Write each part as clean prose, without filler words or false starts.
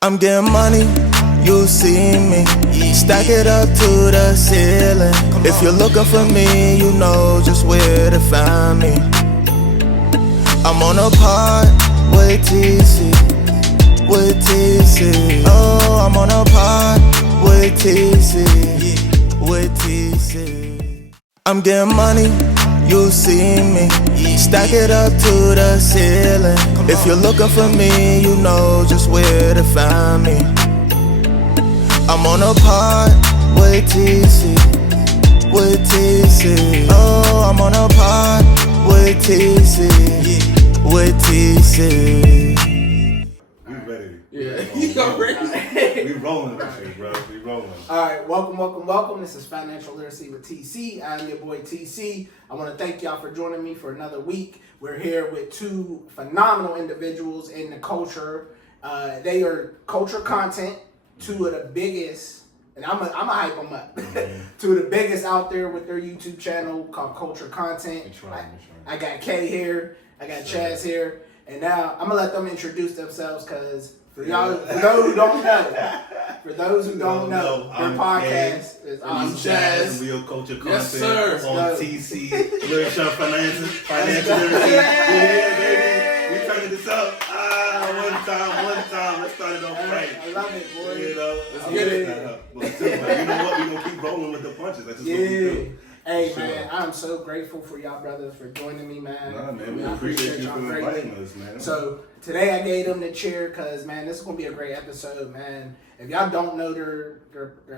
I'm getting money, you see me. Stack it up to the ceiling. If you're looking for me, you know just where to find me. I'm on a pod with TC, with TC. Oh, I'm on a pod with TC, with TC. I'm getting money, you see me. Stack it up to the ceiling. If you're looking for me, you know just where to find me. I'm on a pod with TC, with TC. Oh, I'm on a pod with TC, with TC. We ready. Yeah, We rolling this shit, bro. We rolling. All right, welcome. This is Financial Literacy with TC. I'm your boy TC. I want to thank y'all for joining me for another week. We're here with two phenomenal individuals in the culture. They are culture content. Two of the biggest, and I'm gonna hype them up. Two of the biggest out there with their YouTube channel called Culture Content. I got Kay here. I got Chaz here. And now I'm gonna let them introduce themselves because for those who don't know, their podcast is I'm Chaz. Real Culture Content. Yes, sir. On TC. Real Sharp Financial Literacy. Yeah, baby. We turning this up. One time. Let's start it off right. I love it, boy. You know, let's get it. You know what? We're gonna keep rolling with the punches. That's just what we do. Hey, man, I'm so grateful for y'all brothers for joining me, man. Nah, man, we appreciate you for inviting us, man. So today I gave them the chair because, man, this is going to be a great episode, man. If y'all don't know their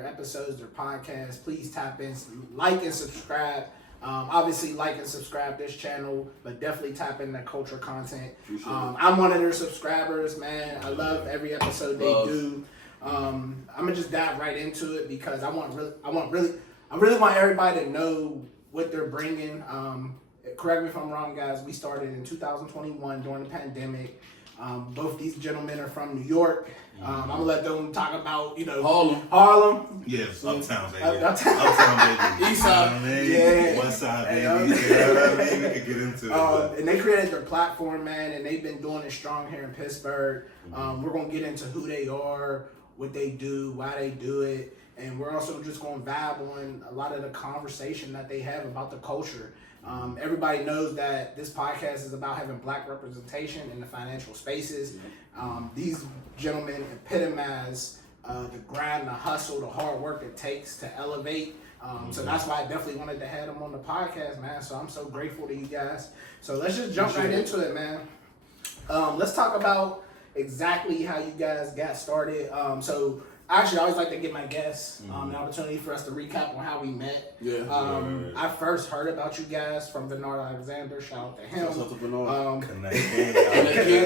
episodes, their podcasts, please tap in, like and subscribe. Obviously, like and subscribe this channel, but definitely tap in the Culture Content. I'm one of their subscribers, man. I love every episode they do. I'm gonna just dive right into it because I really want everybody to know what they're bringing. Correct me if I'm wrong, guys. We started in 2021 during the pandemic. Both these gentlemen are from New York. I'm gonna let them talk about, Harlem. Yes, Uptown, baby. Uptown, baby. East side. Yeah. West side, baby. You know what I mean? We could get into it. And they created their platform, man, and they've been doing it strong here in Pittsburgh. We're gonna get into who they are, what they do, why they do it. And we're also just going to vibe on a lot of the conversation that they have about the culture. Everybody knows that this podcast is about having black representation in the financial spaces. These gentlemen epitomize the grind, the hustle, the hard work it takes to elevate. So that's why I definitely wanted to have them on the podcast, man. So I'm so grateful to you guys. So let's just jump right into it, man. Let's talk about exactly how you guys got started. Actually, I always like to give my guests the opportunity for us to recap on how we met. I first heard about you guys from Bernard Alexander. Shout out to him. Shout out to Bernard. Connect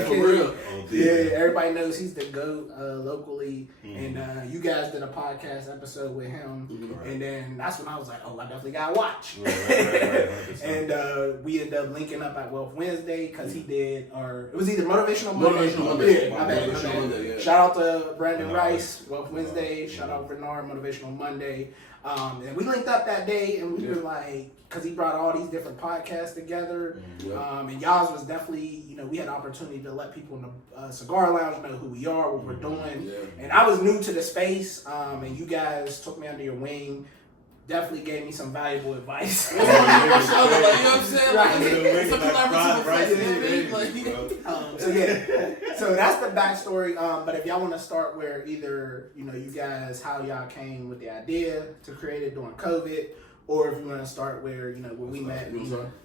for real. Yeah, everybody knows he's the GOAT locally. And you guys did a podcast episode with him. And then that's when I was like, oh, I definitely got to watch. Right. And we ended up linking up at Wealth Wednesday because he did, or it was either Motivational Monday. Yeah, my bad. Shout out to Brandon Rice, Wealth Wednesday. Shout out Bernard, Motivational Monday. And we linked up that day, and we were like, because he brought all these different podcasts together. And y'all's was definitely, we had the opportunity to let people in the cigar lounge know who we are, what we're doing. And I was new to the space, and you guys took me under your wing. Definitely gave me some valuable advice. You know what I'm saying? So that's the backstory. But if y'all want to start where either, you guys, how y'all came with the idea to create it during COVID, or if you want to start where, when we met.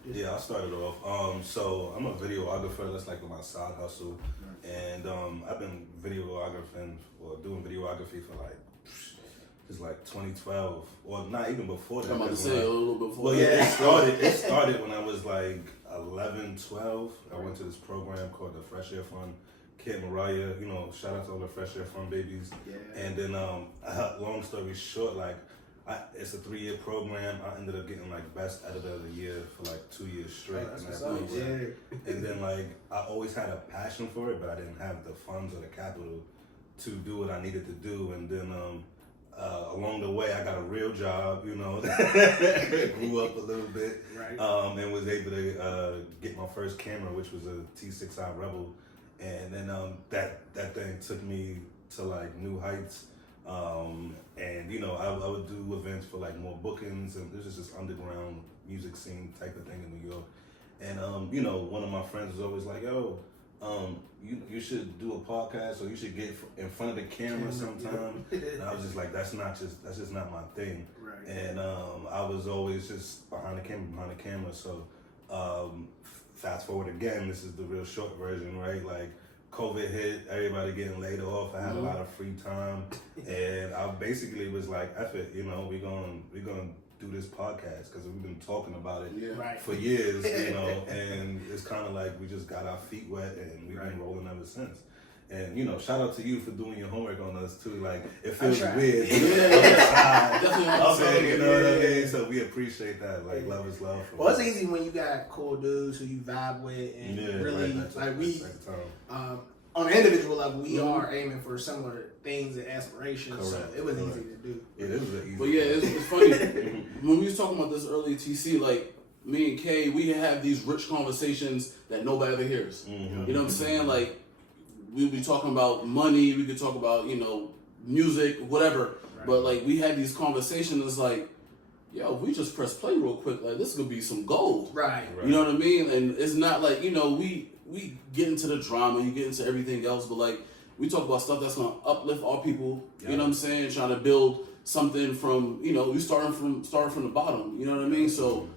Yeah, I started off. So I'm a videographer. That's like my side hustle. And I've been doing videography for it's like 2012, or not even before that. I'm about to say a little before. Well, yeah, it started when I was like 11, 12. I went to this program called the Fresh Air Fund. Kid Mariah, shout out to all the Fresh Air Fund babies. Yeah. And then, long story short, it's a 3-year program. I ended up getting best editor of the year for 2 years straight. And then I always had a passion for it, but I didn't have the funds or the capital to do what I needed to do. And then along the way, I got a real job, grew up a little bit, and was able to get my first camera, which was a T6i Rebel. And then that thing took me to like new heights. And you know, I would do events for like more bookings, and this is just underground music scene type of thing in New York. And you know, one of my friends was always like, "Yo, you should do a podcast, or you should get in front of the camera sometime." And I was just like, that's just not my thing. Right. And I was always just behind the camera. So fast forward again, this is the real short version, right? Like COVID hit, everybody getting laid off. I had a lot of free time, and I basically was like, "F it, you know, we're gonna do this podcast because we've been talking about it Right. for years, you know, and it's kind of like we just got our feet wet and we've been rolling ever since." And you know, shout out to you for doing your homework on us too. Like it feels weird, Definitely of it, you know what I mean? So we appreciate that. Like love is love. Well, it's easy when you got cool dudes who you vibe with, and really like we. On an individual level, we are aiming for similar things and aspirations, so it was easy to do. It was easy. But yeah, it's funny. When we was talking about this earlier, TC, like me and Kay, we have these rich conversations that nobody ever hears. You know what I'm saying? Like we'll be talking about money, we could talk about, you know, music, whatever. Right. But like we had these conversations, it's like, yo, if we just press play real quick, like this could be some gold. Right. You know what I mean? And it's not like, you know, we get into the drama, you get into everything else, but like we talk about stuff that's gonna uplift our people. You know what I'm saying? Trying to build something from, you know, we starting from the bottom. You know what I mean? So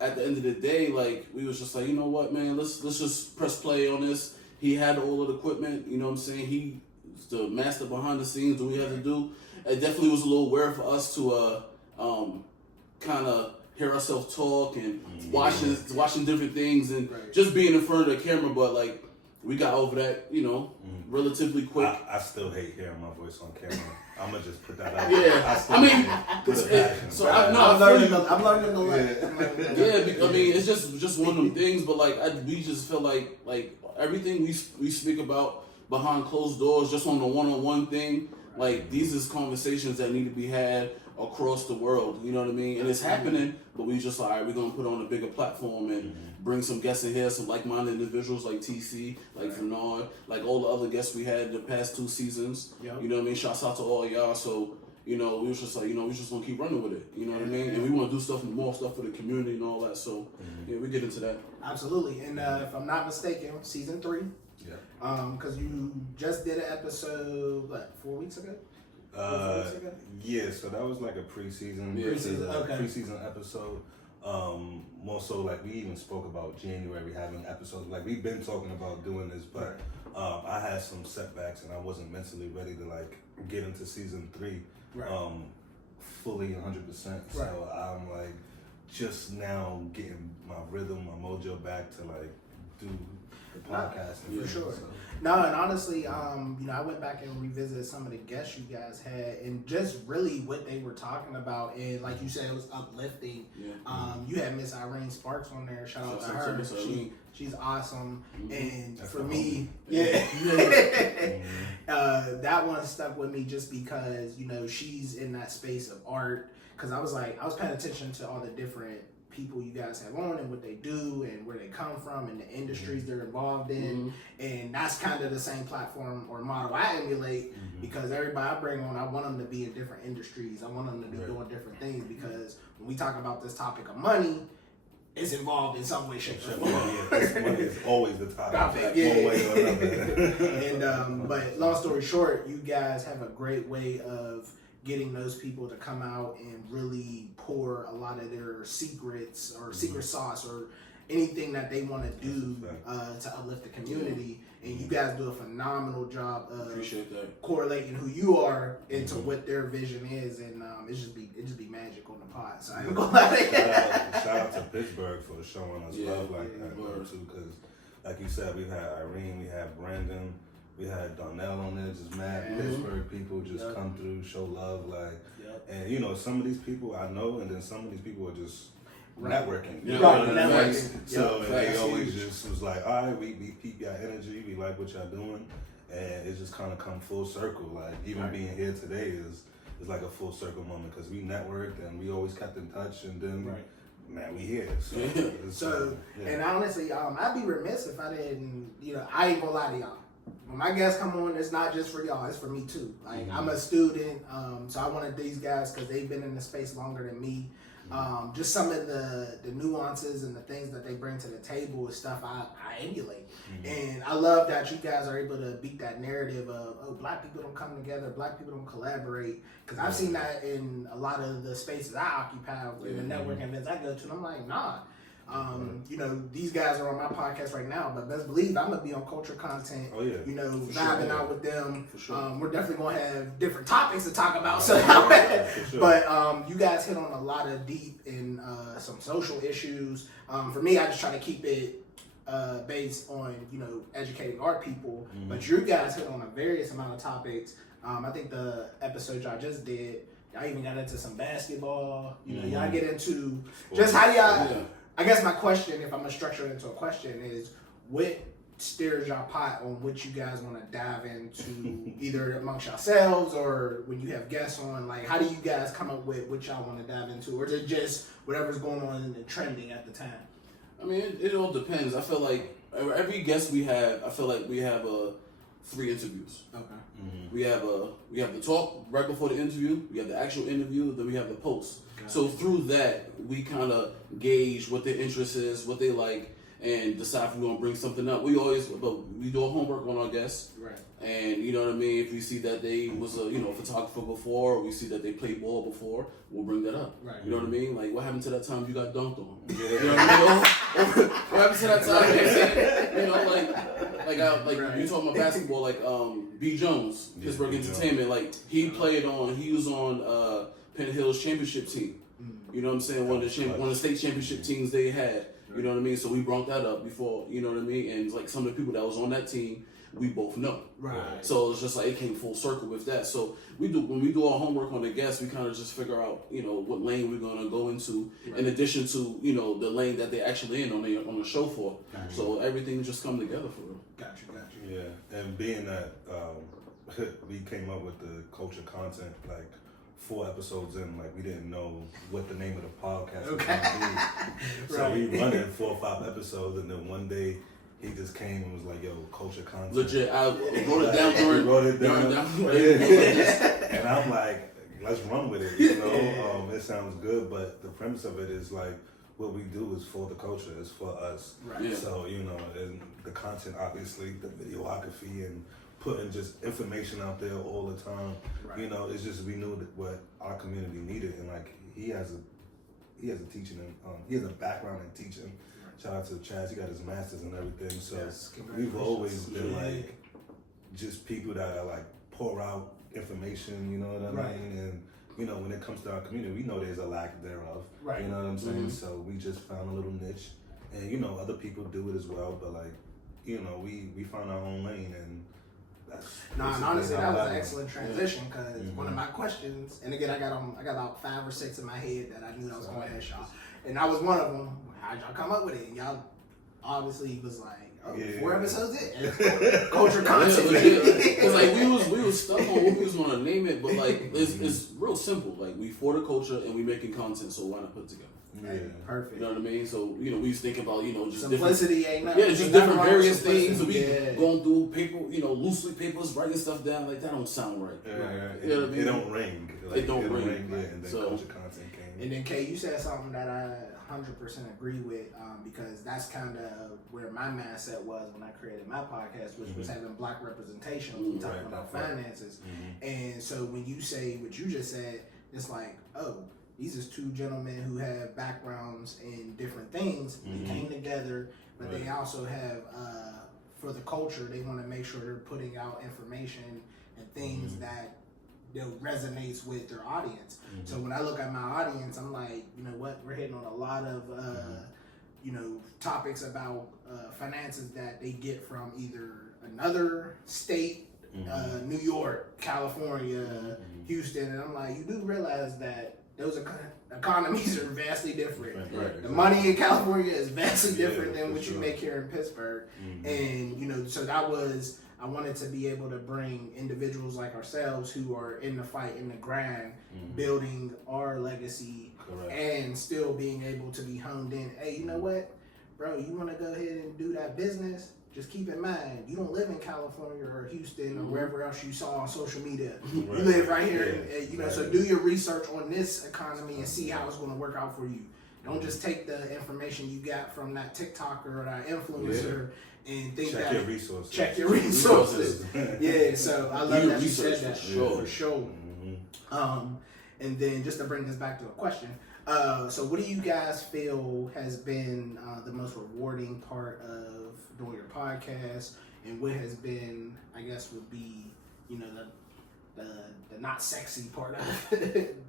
at the end of the day, like we was just like, you know what, man, let's just press play on this. He had all of the equipment. You know what I'm saying? He's the master behind the scenes. Do we have to do? It definitely was a little weird for us to kind of hear ourselves talk and watching different things and just being in front of the camera, but like we got over that, you know, relatively quick. I still hate hearing my voice on camera. I'm gonna just put that out. Yeah, I mean, so I'm learning a lot. Yeah, I mean, it's just one of them things, but like we just feel like everything we speak about behind closed doors, just on the one-on-one thing. Like these is conversations that need to be had across the world, you know what I mean? And it's happening, but we just like, all right, we're gonna put on a bigger platform and bring some guests in here, some like-minded individuals like TC, like Vernard, like all the other guests we had the past 2 seasons. You know what I mean? Shouts out to all y'all. So, you know, we was just like, you know, we just gonna keep running with it. You know what I mean? And we wanna do more stuff for the community and all that. So yeah, we get into that. Absolutely. And if I'm not mistaken, season 3. Yeah. Because you just did an episode, what, 4 weeks ago? Yeah, so that was like a preseason preseason episode. More so like we even spoke about January having episodes. Like we've been talking about doing this, but I had some setbacks and I wasn't mentally ready to like get into season 3 fully 100%. So I'm like just now getting my rhythm, my mojo back to like do the podcast. For sure. So. No, and honestly, you know, I went back and revisited some of the guests you guys had, and just really what they were talking about, and like you said, it was uplifting. You had Miss Irene Sparks on there. Shout out to her. She's awesome, and That's for me, that one stuck with me just because, you know, she's in that space of art. Because I was paying attention to all the different people you guys have on and what they do and where they come from and the industries they're involved in, and that's kind of the same platform or model I emulate, because everybody I bring on, I want them to be in different industries. I want them to be doing different things, because when we talk about this topic of money, it's involved in some way, shape, or form. Money is always the topic. One way or another. And but long story short, you guys have a great way of getting those people to come out and really pour a lot of their secrets or secret sauce or anything that they want to do to uplift the community. And you guys do a phenomenal job of correlating who you are into what their vision is, and it just be magic on the pod. So I ain't gonna lie. Shout out to Pittsburgh for showing us love like that too, because like you said, we've had Irene, we had Brandon. We had Donnell on there, just mad Pittsburgh people just come through, show love, like, and you know, some of these people I know, and then some of these people are just networking. You know what I mean? So they always just was like, all right, we peep your energy, we like what y'all doing, and it just kind of come full circle. Like even being here today is like a full circle moment, because we networked and we always kept in touch, and then. Man, we here. So, and honestly, I'd be remiss if I didn't, you know, I ain't gonna lie to y'all. when my guests come on, it's not just for y'all, it's for me too. Like, I'm a student, so I wanted these guys because they've been in the space longer than me. Just some of the nuances and the things that they bring to the table is stuff I emulate. And I love that you guys are able to beat that narrative of, oh, black people don't come together, black people don't collaborate. Because I've seen that in a lot of the spaces I occupy, in the networking events I go to, and I'm like, nah. You know, these guys are on my podcast right now, but best believe I'm gonna be on culture content. Oh yeah, you know, for vibing sure, out with them. For sure. We're definitely gonna have different topics to talk about. So, For sure. but you guys hit on a lot of deep in some social issues. For me, I just try to keep it based on, you know, educating our people. But you guys hit on a various amount of topics. I think the episode y'all just did, y'all even got into some basketball. You know, y'all get into just how do y'all. Yeah. I guess my question, if I'm gonna structure it into a question, is what steers y'all pot on what you guys want to dive into, either amongst yourselves or when you have guests on? Like, how do you guys come up with what y'all want to dive into, or is it just whatever's going on in the trending at the time? I mean, it all depends. I feel like every guest we have, I feel like we have 3 interviews. Okay. We have the talk right before the interview. We have the actual interview. Then we have the post. So through that, we kind of gauge what their interest is, what they like, and decide if we want to bring something up. We do our homework on our guests. Right. And you know what I mean. If we see that they was a photographer before, or we see that they played ball before, we'll bring that up. Right. You know what I mean? Like, what happened to that time you got dunked on? Yeah. You know what I mean? What happened to that time? You know, like you talking about basketball, like B. Jones, Pittsburgh B. Entertainment. Like he was on Penn Hill's championship team. You know what I'm saying? One of the state championship teams they had. You know what I mean? So we brought that up before. You know what I mean? And like some of the people that was on that team, we both know. Right. So it's just like it came full circle with that. So when we do our homework on the guests, we kind of just figure out, you know, what lane we're gonna go into, in addition to, you know, the lane that they're actually in on the show for. So everything just come together for real. Got you. Yeah, and being that we came up with the culture content like 4 episodes in, like we didn't know what the name of the podcast was going to be. So we running 4 or 5 episodes, and then one day he just came and was like, "Yo, culture content." Legit, I wrote it down. And I'm like, "Let's run with it." You know, it sounds good, but the premise of it is like, what we do is for the culture, it's for us. Right. Yeah. So, you know, and the content, obviously, the videography and putting just information out there all the time. Right. You know, it's just we knew that what our community needed, and like he has a teaching and he has a background in teaching. Right. Shout out to Chaz, he got his masters and everything. So we've always been like just people that are like pour out information. You know what I mean? And you know, when it comes to our community, we know there's a lack thereof. Right. You know what I'm saying? So we just found a little niche, and you know, other people do it as well. But like, you know, we found our own lane, and and honestly, that was an excellent transition, because one of my questions, and again, I got about 5 or 6 in my head that I knew I was going to ask y'all, and that was one of them. How'd y'all come up with it? And y'all obviously was like, 4 episodes in, culture content. Because like we was stuck on what we was gonna name it, but like it's real simple. Like we for the culture and we making content, so why not put it together? Yeah. Perfect. You know what I mean? So, you know, we was thinking about, you know, just simplicity ain't nothing. Yeah, just different various things. So simplicity. we going through paper, you know, loosely papers, writing stuff down. Like, that don't sound right. Yeah, you know what I mean? It don't ring. Like, it don't ring. Yeah, and then So- culture content came. And then, Kay, you said something that I 100% agree with, because that's kind of where my mindset was when I created my podcast, which was having black representation when we talking about finances. And so when you say what you just said, it's like, oh, these is 2 gentlemen who have backgrounds in different things. They came together, but they also have, for the culture, they want to make sure they're putting out information and things that resonates with their audience. So when I look at my audience, I'm like, you know what, we're hitting on a lot of you know, topics about finances that they get from either another state, New York, California, Houston, and I'm like, you do realize that those economies are vastly different. Right. The money in California is vastly different Yeah, than for what you sure. make here in Pittsburgh. And, you know, so that was, I wanted to be able to bring individuals like ourselves who are in the fight, in the grind, building our legacy, and still being able to be honed in. Hey, you know what, bro, you want to go ahead and do that business? just keep in mind, you don't live in California or Houston or wherever else you saw on social media. Right. You live right here, Yeah. and you know. So do your research on this economy and see how it's going to work out for you. Don't just take the information you got from that TikToker or that influencer and think Check that your resources. check your resources. Yeah, so I love that you said that for sure. And then just to bring this back to a question, so what do you guys feel has been the most rewarding part of doing your podcast, and what has been, I guess, would be, you know, the not sexy part of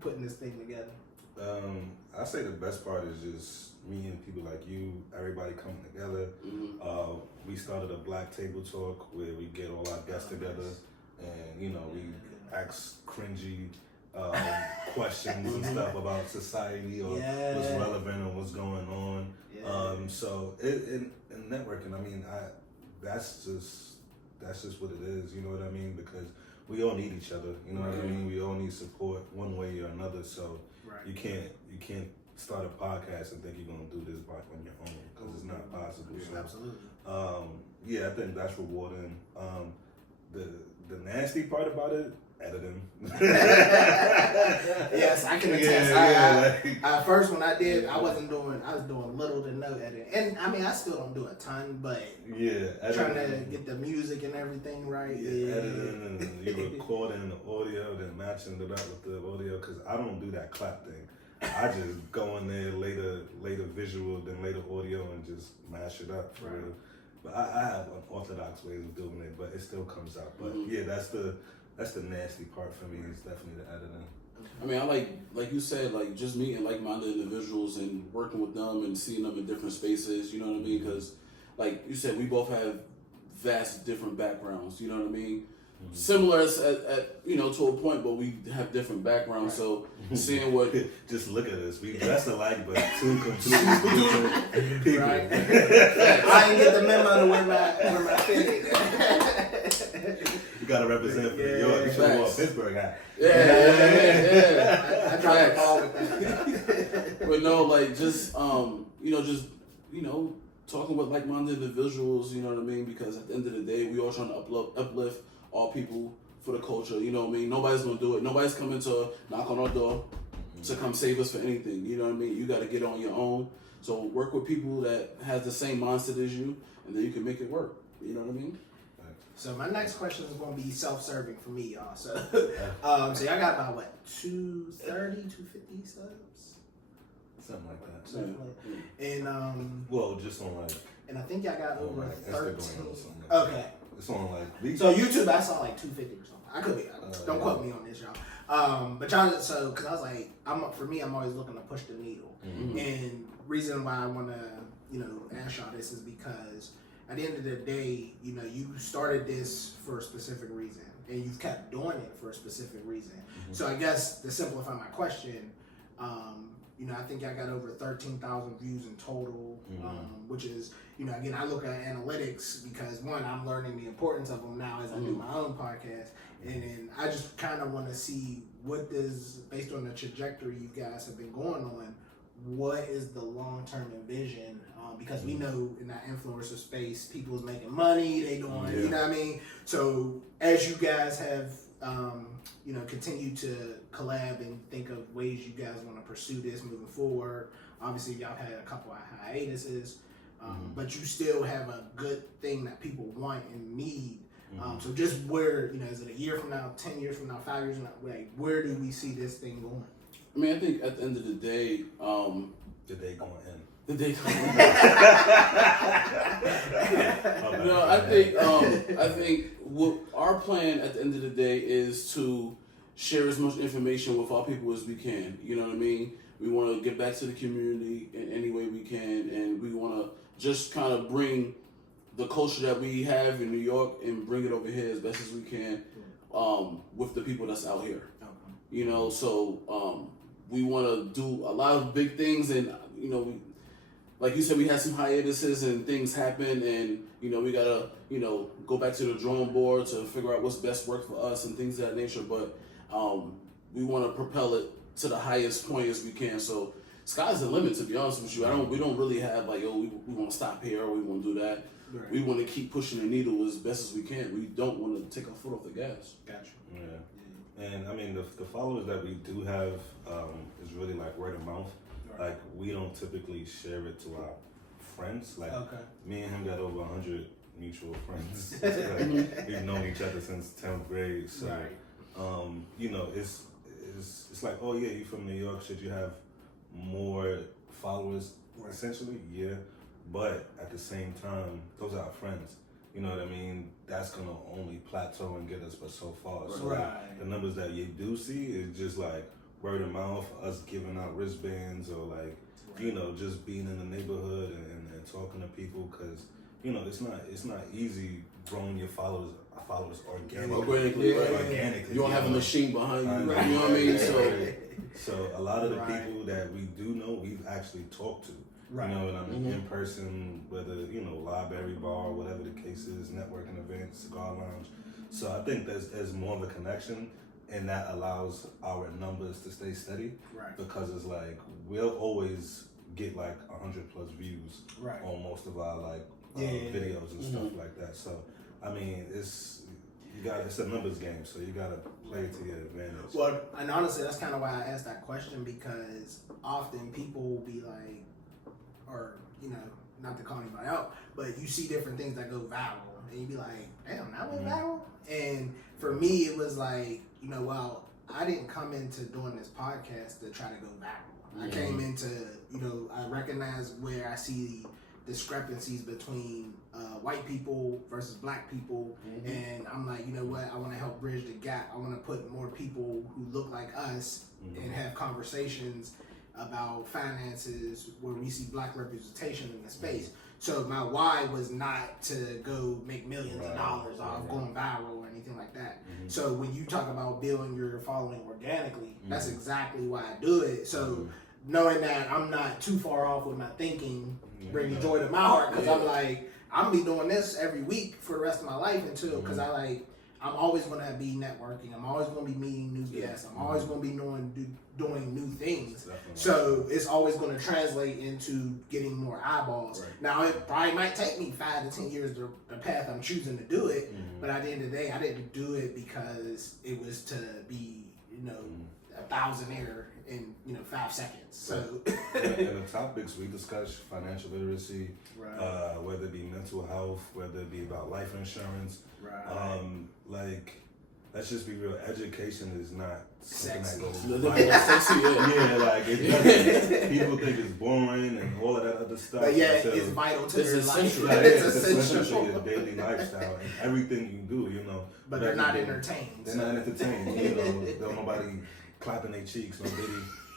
putting this thing together? I say the best part is just me and people like you, everybody coming together. We started a Black Table Talk where we get all our guests together, and you know, we ask cringy questions and stuff about society or what's relevant or what's going on. So in networking, I mean, that's just what it is. You know what I mean? Because we all need each other. You know what I mean? We all need support one way or another. So you can't start a podcast and think you're gonna do this on your own, because it's not possible. So, absolutely. I think that's rewarding. The nasty part about it, editing. Yes, I can attest. At first, when I did, I was doing little to no editing, and I mean, I still don't do a ton, but trying to get the music and everything right. Editing, and you recording the audio, then matching it up with the audio, because I don't do that clap thing. I just go in there later visual, then later audio, and just mash it up for real. But I have unorthodox ways of doing it, but it still comes out. But that's the nasty part for me. Is definitely the editing. I mean, I like you said, like just meeting like-minded individuals and working with them and seeing them in different spaces. You know what I mean? Because, like you said, we both have vast different backgrounds. You know what I mean? Similar at you know, to a point, but we have different backgrounds. So seeing what just look at us, we dress alike, but two completely different people. Right. I didn't get the memo to wear my fitted. You gotta represent for New York. You should have wore a Pittsburgh hat. I tried to fall with that. But no, like just talking with like-minded individuals. You know what I mean? Because at the end of the day, we all trying to uplift all people for the culture. You know what I mean? Nobody's gonna do it. Nobody's coming to knock on our door to come save us for anything. You know what I mean? You got to get on your own. So work with people that has the same mindset as you, and then you can make it work. You know what I mean? So my next question is going to be self-serving for me, y'all. So, so y'all got about what, 230, 250 subs? Something like that. And well, just on like. And I think y'all got over 13. Okay. It's on like. So YouTube, I saw like 250 or something. I could be. Don't quote me on this, y'all. But y'all, so because I was like, I'm always looking to push the needle. And reason why I want to, ask y'all this is because at the end of the day, you started this for a specific reason, and you've kept doing it for a specific reason. So I guess to simplify my question, I think I got over 13,000 views in total, which is, again, I look at analytics because one, I'm learning the importance of them now as I do my own podcast, and then I just kind of want to see what does, based on the trajectory you guys have been going on, what is the long-term vision? Because we know in that influencer space, people's making money, they doing, you know what I mean? So as you guys have, continue to collab and think of ways you guys want to pursue this moving forward. Obviously, y'all had a couple of hiatuses, but you still have a good thing that people want and need. So just where, is it a year from now, 10 years from now, 5 years from now, like, where do we see this thing going? I mean, I think at the end of the day, the day going in. The day going in. No, I think what our plan at the end of the day is to share as much information with our people as we can. You know what I mean? We want to get back to the community in any way we can, and we want to just kind of bring the culture that we have in New York and bring it over here as best as we can with the people that's out here. So we want to do a lot of big things, and like you said, we had some hiatuses and things happen, and we gotta go back to the drawing board to figure out what's best work for us and things of that nature. But we want to propel it to the highest point as we can. So sky's the limit. To be honest with you, we don't really have like, we want to stop here or we want to do that. Right. We want to keep pushing the needle as best as we can. We don't want to take our foot off the gas. Gotcha. Yeah. And I mean, the followers that we do have is really like word of mouth. Right. Like, we don't typically share it to our friends. Like, Okay. me and him got over 100 mutual friends. Like, we've known each other since 10th grade. So, Right. you know, it's like, oh yeah, you from New York, should you have more followers? Right. Essentially, yeah. But at the same time, those are our friends. You know what I mean? That's gonna only plateau and get us but so far. So Right. like, the numbers that you do see is just like word of mouth, us giving out wristbands, or like, you know, just being in the neighborhood and talking to people, because you know it's not easy growing your followers Organically, right? Organically. You don't have a machine behind you. Right. You know what I mean? So a lot of the Right. people that we do know, we've actually talked to. Right. You know what I mean? Mhm. In person, whether, you know, library, bar, whatever the case is, networking events, cigar lounge. So I think there's more of a connection, and that allows our numbers to stay steady, Right. because it's like we'll always get like 100 plus views Right. on most of our like videos and stuff like that. So I mean, it's a numbers game, so you gotta play it to your advantage. Well, and honestly, that's kind of why I asked that question, because often people will be like, or, you know, not to call anybody out, but you see different things that go viral, and you be like, damn, that went viral? And for me, it was like, you know, well, I didn't come into doing this podcast to try to go viral. I came into, you know, I recognize where I see discrepancies between white people versus black people, and I'm like, you know what, I want to help bridge the gap. I want to put more people who look like us and have conversations about finances where we see black representation in the space. So my why was not to go make millions of dollars off going viral or anything like that. So when you talk about building your following organically, that's exactly why I do it. So knowing that I'm not too far off with my thinking, bringing joy to my heart, because I'm like, I'm gonna be doing this every week for the rest of my life until, because I'm always gonna be networking. I'm always gonna be meeting new guests. I'm always gonna be doing new things. So it's always gonna translate into getting more eyeballs. Right. Now it probably might take me 5 to 10 years the path I'm choosing to do it, but at the end of the day, I didn't do it because it was to be, you know, a thousandaire in, you know, 5 seconds. So And the topics we discuss: financial literacy, whether it be mental health, whether it be about life insurance. Like, let's just be real. Education is not something Sexy. that goes Sexy, yeah, like it doesn't. People think it's boring and all of that other stuff. But yeah, until- it's vital to It's their essential. life. Like, It's it's essential to essential. your daily lifestyle and everything you do. You know, But they're not Whatever you do. entertained. They're not entertained. You know, don't nobody clapping their cheeks, no diddy.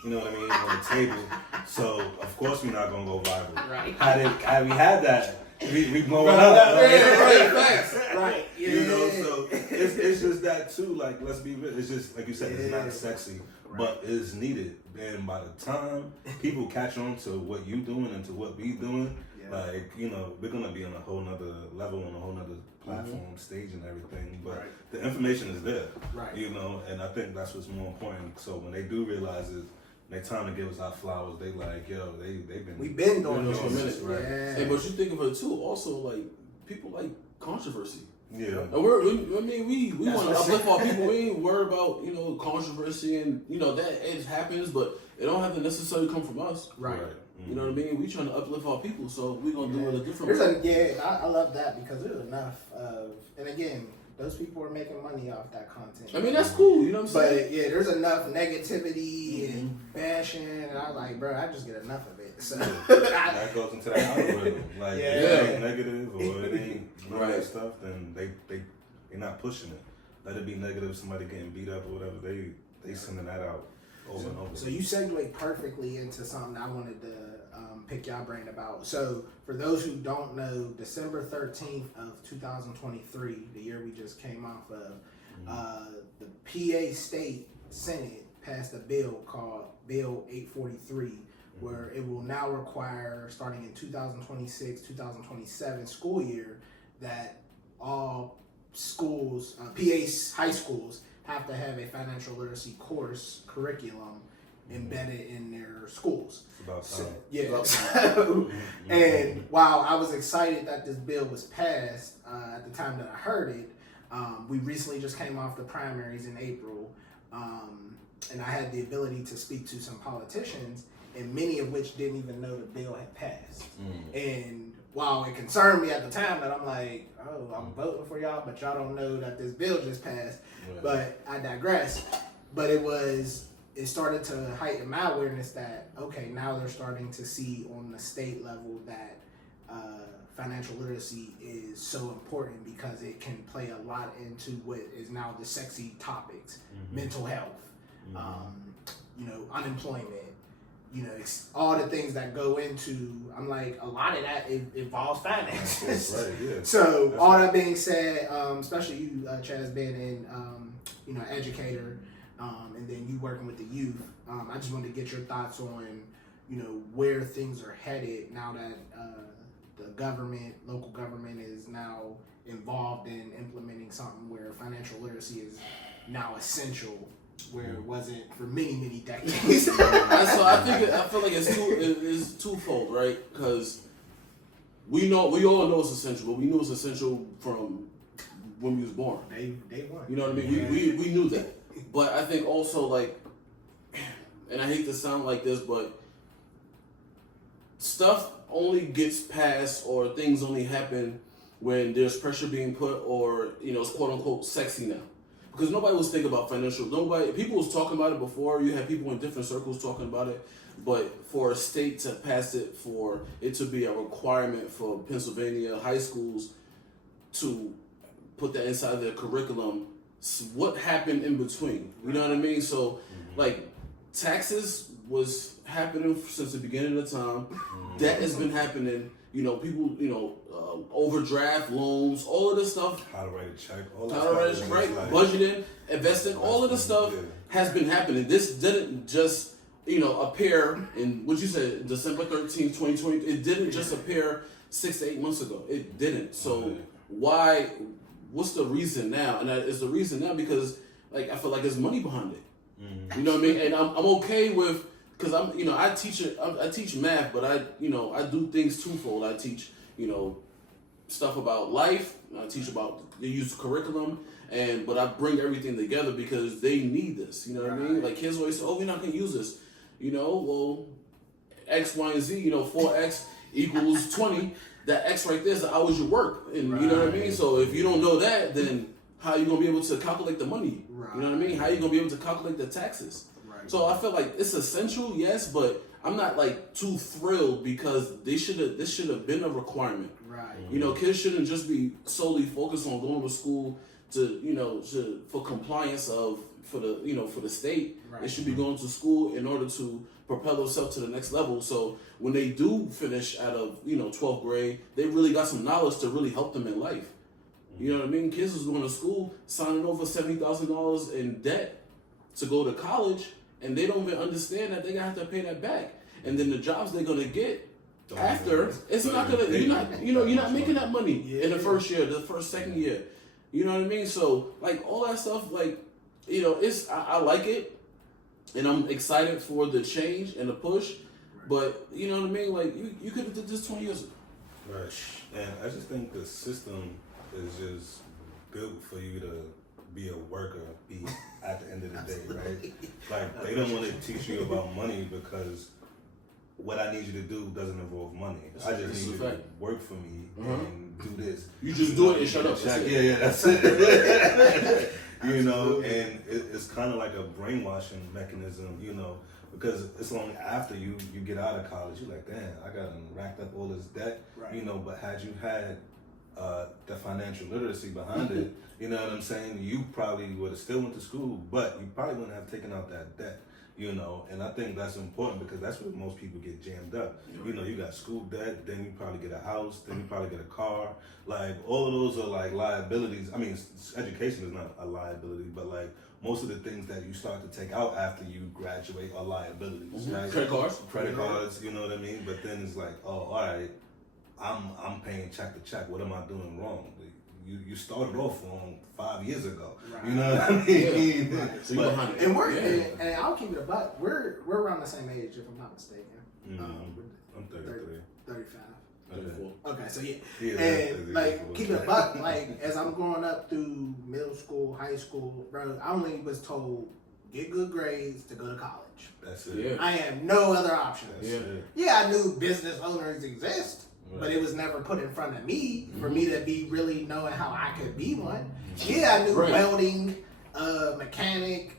You know what I mean, on the table. So of course we're not gonna go viral. Right. Had we had that, we blowing up. Right. Yeah. You know, so it's just that too. Like, let's be real. It's just like you said, it's not sexy, but it's needed. And by the time people catch on to what you doing and to what we doing, like, you know, we're gonna be on a whole nother level, on a whole nother platform, stage, and everything. But the information is there, Right. You know, and I think that's what's more important. So when they do realize it, they time to give us our flowers. They like, yo, they've been. We've been doing You know, this for a minute, right. Yeah. Hey, but you think of it too. Also, like people like controversy. Yeah. And we That's want to what uplift our people. We ain't worried about, you know, controversy, and you know that it happens, but it don't have to necessarily come from us. Right. You know what I mean? We trying to uplift our people, so we gonna do it a different There's way. I love that, because there's enough of, and again, those people are making money off that content. I mean, that's cool. You know what I'm saying? But yeah, there's enough negativity and bashing, and I was like, bro, I just get enough of it. So That goes into that algorithm. Like, if it ain't negative or it ain't none of that stuff, then they're not pushing it. Let it be negative, somebody getting beat up or whatever, they sending that out over and over. So you segued perfectly into something I wanted to pick y'all brain about. So for those who don't know, December 13th of 2023, the year we just came off of, the PA State Senate passed a bill called Bill 843, where it will now require, starting in 2026-2027 school year, that all schools, PA high schools, have to have a financial literacy course curriculum embedded in their schools. It's about time. So, yeah. And while I was excited that this bill was passed at the time that I heard it, we recently just came off the primaries in April, and I had the ability to speak to some politicians, and many of which didn't even know the bill had passed. And while it concerned me at the time that I'm like, oh, I'm voting for y'all, but y'all don't know that this bill just passed. Right. But I digress. But it started to heighten my awareness that, okay, now they're starting to see on the state level that financial literacy is so important because it can play a lot into what is now the sexy topics, mental health, unemployment, all the things that go into, I'm like, a lot of that involves finances. Right, yeah. So That's all right. that being said, especially you, Chaz, being an educator, and then you working with the youth, I just wanted to get your thoughts on, where things are headed now that the local government is now involved in implementing something where financial literacy is now essential, where it wasn't for many, many decades. So I feel like it's twofold, right? Because we all know it's essential, but we knew it's essential from when we was born. Day one. You know what I mean? We knew that. But I think also, like, and I hate to sound like this, but stuff only gets passed or things only happen when there's pressure being put or, it's quote unquote sexy now. Because nobody was thinking about people was talking about it before. You had people in different circles talking about it. But for a state to pass it, for it to be a requirement for Pennsylvania high schools to put that inside their curriculum, what happened in between? You know what I mean? So, like, taxes was happening since the beginning of the time. That has been happening. People, overdraft loans, all of this stuff. How to write a check. Budgeting, investing, all of this stuff has been happening. This didn't just, appear in what you said, December 13th, 2020. It didn't just appear 6 to 8 months ago. It didn't. So what's the reason now? And that is the reason now because, like, I feel like there's money behind it. You know what I mean? And I'm okay with, because I teach math, but I do things twofold. I teach, stuff about life. I teach about the use of curriculum, but I bring everything together because they need this. You know what I mean? Like, kids always say, "Oh, we're not gonna use this." Well, X, Y, and Z. 4x equals 20. That X right there is the hours you work, and you know what I mean. So if you don't know that, then how are you gonna be able to calculate the money? Right. You know what I mean? How are you gonna be able to calculate the taxes? Right. So I feel like it's essential, yes, but I'm not like too thrilled because this should have been a requirement. Right. Kids shouldn't just be solely focused on going to school for compliance for the state. Right. They should be going to school in order to propel themselves to the next level. So when they do finish out of 12th grade, they really got some knowledge to really help them in life. You know what I mean? Kids is going to school signing over $70,000 in debt to go to college, and they don't even understand that they're gonna have to pay that back. And then the jobs they're gonna get after, it's not gonna, you're not making that money in the first year, second year. You know what I mean? So, like, all that stuff, like, I like it, and I'm excited for the change and the push. But you know what I mean? Like, you could have did this 20 years ago. Right. And I just think the system is just built for you to be a worker, be at the end of the day, right? Like, they don't want to teach you about money because what I need you to do doesn't involve money. I just need you to work for me and do this. You just do it and shut up. Yeah, that's it. And it's kind of like a brainwashing mechanism, because it's only after you get out of college, you're like, damn, I got racked up all this debt, but had you had the financial literacy behind it, you know what I'm saying, you probably would have still went to school, but you probably wouldn't have taken out that debt. And I think that's important because that's where most people get jammed up. You got school debt, then you probably get a house, then you probably get a car. Like, all of those are like liabilities. I mean, education is not a liability, but like most of the things that you start to take out after you graduate are liabilities, right? Credit cards, you know what I mean? But then it's like, oh, all right, I'm paying check to check. What am I doing wrong? you started off on 5 years ago. Right. You know what I mean? Yeah. Right. So you're behind it. And we're Yeah. and I'll keep it a buck. We're around the same age, if I'm not mistaken. I'm 33. 35. 34. Okay, so yeah. Yeah, And that's keep it a buck. Like as I'm growing up through middle school, high school, bro, I only was told get good grades to go to college. That's it. Yeah. I had no other options. That's it. Yeah, I knew business owners exist, Right. but it was never put in front of me for me to be really knowing how I could be one. Yeah, I knew welding, mechanic,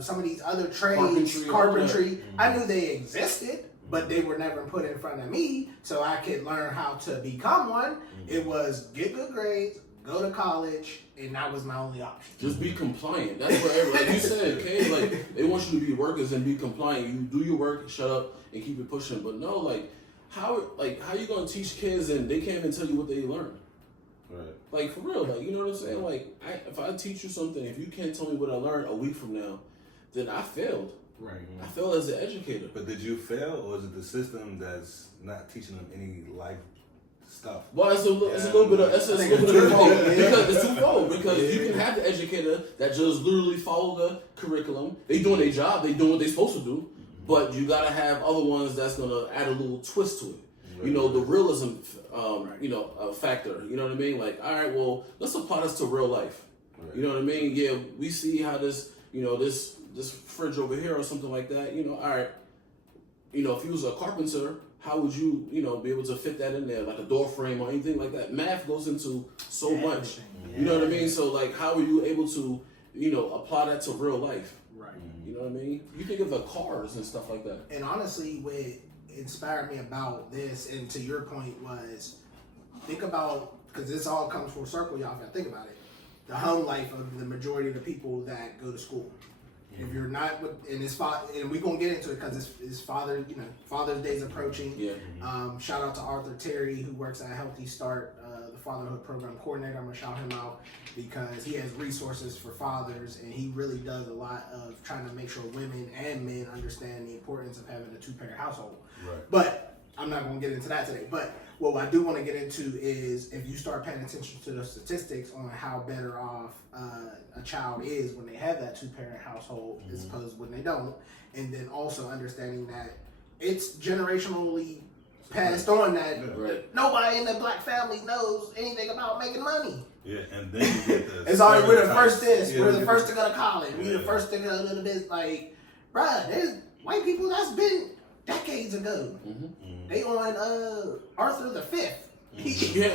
some of these other trades, carpentry. I knew they existed, but they were never put in front of me so I could learn how to become one. It was get good grades, go to college, and that was my only option. Just be compliant. That's what like you said, okay? Like they want you to be workers and be compliant. You do your work, shut up, and keep it pushing. But no, like how you gonna teach kids and they can't even tell you what they learned? Right. Like for real, like you know what I'm saying? Like if I teach you something, if you can't tell me what I learned a week from now, then I failed. Right. I failed as an educator. But did you fail, or is it the system that's not teaching them any life stuff? Well, it's a little bit of it's a little bit of everything because it's twofold. Because you can have the educator that just literally follow the curriculum. They doing their job. They doing what they supposed to do. But you gotta have other ones that's gonna add a little twist to it. You know, the realism, factor. You know what I mean? Like, all right, well, let's apply this to real life. Right. You know what I mean? Yeah, we see how this, this fridge over here or something like that. You know, all right. You know, if you was a carpenter, how would you, be able to fit that in there, like a door frame or anything like that? Math goes into so much. You know what I mean? So, like, how are you able to, apply that to real life? Right. You know what I mean? You think of the cars and stuff like that. And honestly, what inspired me about this, and to your point, was think about, because this all comes full circle, y'all, if I think about it, the home life of the majority of the people that go to school. If you're not with, and it's and we're gonna get into it because it's Father's Day's approaching. Yeah. Shout out to Arthur Terry, who works at Healthy Start, the fatherhood program coordinator. I'm gonna shout him out because he has resources for fathers, and he really does a lot of trying to make sure women and men understand the importance of having a two-parent household. Right. But I'm not gonna get into that today. But what I do want to get into is if you start paying attention to the statistics on how better off a child is when they have that two-parent household as opposed to when they don't, and then also understanding that it's generationally passed on that nobody in the black family knows anything about making money. Yeah, and then you get the it's already we're the first we're the first to go to college. We're the first to go a little bit like, bruh, there's white people that's been decades ago. They on Arthur the Fifth. Yeah,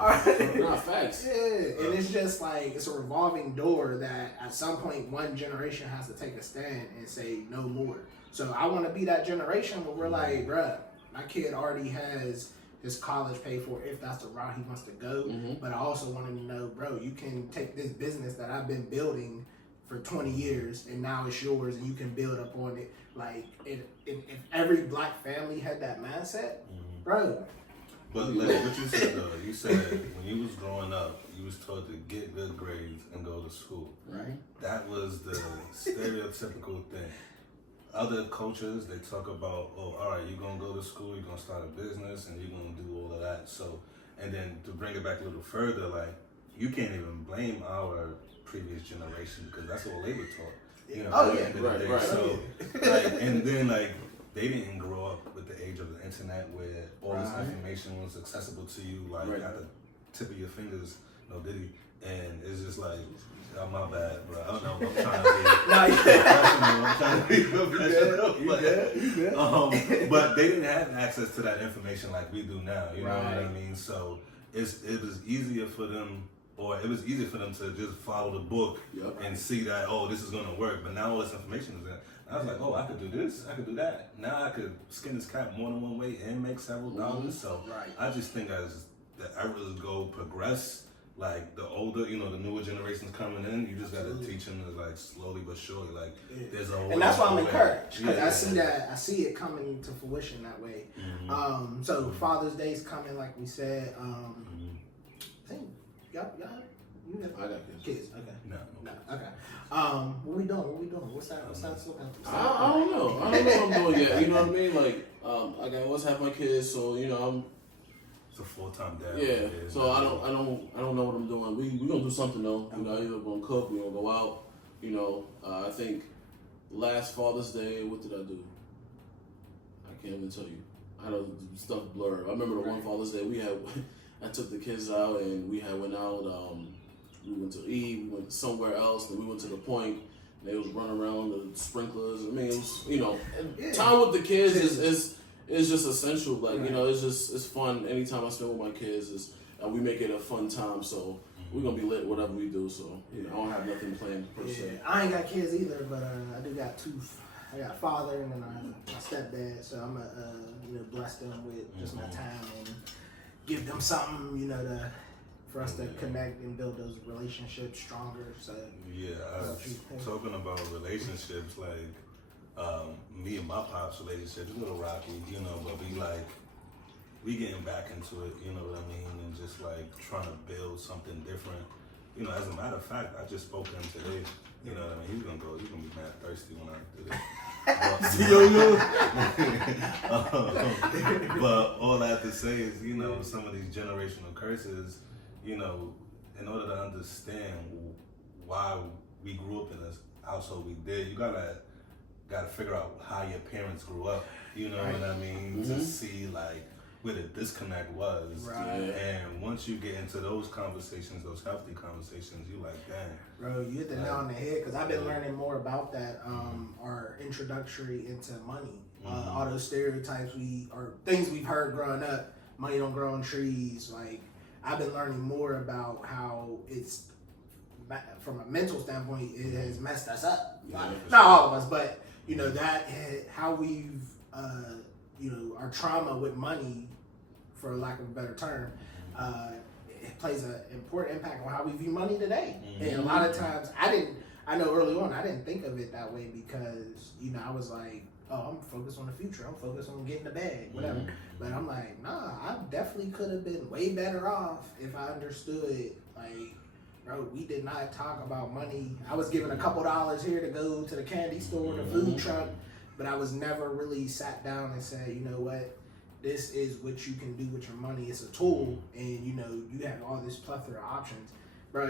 right. Not facts. Yeah, and it's just like it's a revolving door that at some point one generation has to take a stand and say no more. So I want to be that generation where we're like, bruh, my kid already has his college paid for if that's the route he wants to go. But I also want him to know, bro, you can take this business that I've been building for 20 years and now it's yours and you can build up on it. Like if every black family had that mindset, bro. But like what you said though, you said when you was growing up, you was told to get good grades and go to school. Right. That was the stereotypical thing. Other cultures, they talk about, oh, all right, you're gonna go to school, you're gonna start a business, and you're gonna do all of that. So, and then to bring it back a little further, like you can't even blame our previous generation because that's all they were taught. You know, right. So, like, and then like they didn't grow up with the age of the internet where all this information was accessible to you, like at the tip of your fingers, no diddy. And it's just like, oh, my bad, bro. I don't know. I'm trying to be professional. But they didn't have access to that information like we do now. You know what I mean? So it was easier for them. Or it was easier for them to just follow the book and see that, oh, this is going to work. But now all this information is in. I was like, oh, I could do this. I could do that. Now I could skin this cat more than one way and make several dollars. So I just think as the eras progress, like the older, the newer generations coming in, you just got to teach them to like slowly but surely. Like there's a and that's why I'm encouraged. Because I see it coming to fruition that way. So Father's Day's coming, like we said. I think y'all I got kids. Okay. No. Okay. What we doing? What's that looking like? I don't know. I don't know what I'm doing yet. You know what I mean? Like, I always have my kids, so I'm It's a full-time dad. Yeah. So I don't know what I'm doing. We gonna do something though. You know, either gonna cook, we gonna go out. You know, I think last Father's Day, what did I do? I can't even tell you. I know stuff blurred. I remember the one Father's Day I took the kids out and we went out. We went to eat. We went somewhere else. Then we went to the point. They was running around the sprinklers. I mean, it was, you know, time with the kids is just essential. Like, you know, it's fun. Anytime I spend with my kids, we make it a fun time. So we're gonna be lit whatever we do. So you know, I don't have nothing planned per se. I ain't got kids either, but I do got two. I got a father and then my stepdad. So I'm gonna bless them with just my time and give them something, you know, for us to connect and build those relationships stronger. So talking about relationships, like me and my pop's relationship is a little rocky, you know, but we getting back into it, you know what I mean, and just like trying to build something different. You know, as a matter of fact, I just spoke to him today. You know what I mean? He's gonna be mad thirsty when I do this. But all I have to say is, you know, some of these generational curses, you know, in order to understand why we grew up in this household we did, you gotta figure out how your parents grew up. You know what I mean? To see like where the disconnect was. Right. And once you get into those conversations, those healthy conversations, you like, dang. Bro, you hit the nail on the head because I've been learning more about that. Our introductory into money, all those stereotypes or things we've heard growing up. Money don't grow on trees. Like I've been learning more about how it's from a mental standpoint, it has messed us up. Not all of us, but you know how we've our trauma with money, for lack of a better term, it plays an important impact on how we view money today. And a lot of times, I know early on, I didn't think of it that way because, you know, I was like, oh, I'm focused on the future. I'm focused on getting the bag, whatever. But I'm like, nah, I definitely could have been way better off if I understood, like, bro, we did not talk about money. I was given a couple dollars here to go to the candy store, the food truck, but I was never really sat down and said, you know what, this is what you can do with your money. It's a tool, and you know you have all this plethora of options, bro.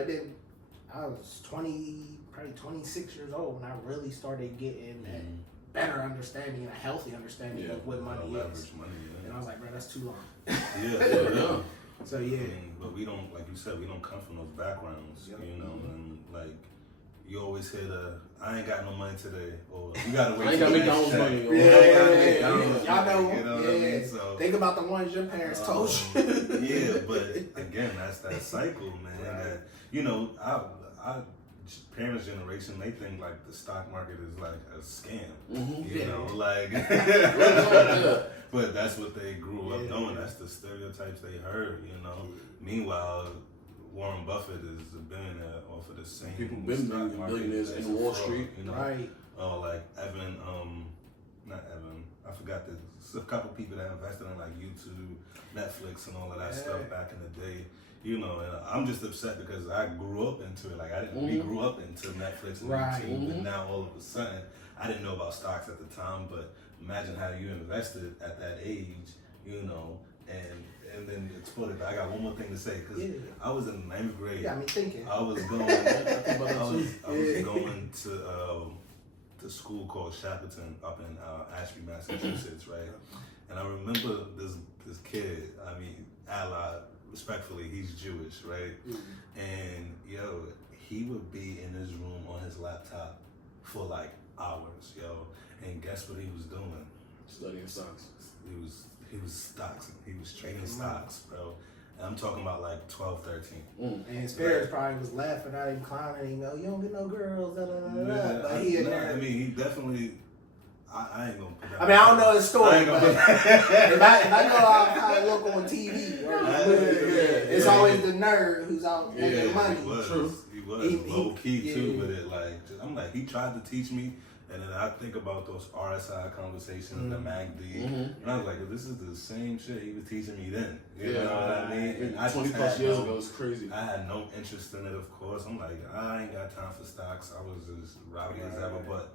I was probably 26 years old when I really started getting that better understanding and a healthy understanding of what money is. And I was like, bro, that's too long. So but we don't, like you said, we don't come from those backgrounds, you know, and like you always hear I ain't got no money today, or you gotta wait. I ain't got McDonald's money. Y'all know. You know what I mean? So, think about the ones your parents told you. But again, that's that cycle, man. Right. That, you know, our parents' generation, they think like the stock market is like a scam. You know, like. But that's what they grew up knowing. That's the stereotypes they heard. You know. Meanwhile, Warren Buffett is a billionaire off of the same people been billionaires in Wall Street, you know? Right? Like Evan, not Evan. I forgot a couple people that invested in like YouTube, Netflix, and all of that stuff back in the day. You know, and I'm just upset because I grew up into it. Like we grew up into Netflix and YouTube, and now all of a sudden I didn't know about stocks at the time. But imagine how you invested at that age, you know, and then exploded. I got one more thing to say because I was in the 9th grade. Got me thinking. I was going. I was going to school called Shackleton up in Ashby, Massachusetts, right? And I remember this kid. I mean, Allied, respectfully, he's Jewish, right? And he would be in his room on his laptop for like hours, And guess what he was doing? Studying stocks. He was stocks. He was trading stocks, bro. And I'm talking about like 12, 13. And his parents probably was laughing at him, clowning him, you don't get no girls, But he definitely. I ain't gonna put that. I don't know his story, but if I know how I look on TV, it's always the nerd who's out making money. He was low key too with it. Like I'm like, he tried to teach me. And then I think about those RSI conversations, the MACD, and I was like, this is the same shit he was teaching me then. You know what I mean? And 20 plus years ago, it's crazy. I had no interest in it, of course. I'm like, I ain't got time for stocks. I was as rowdy as ever. But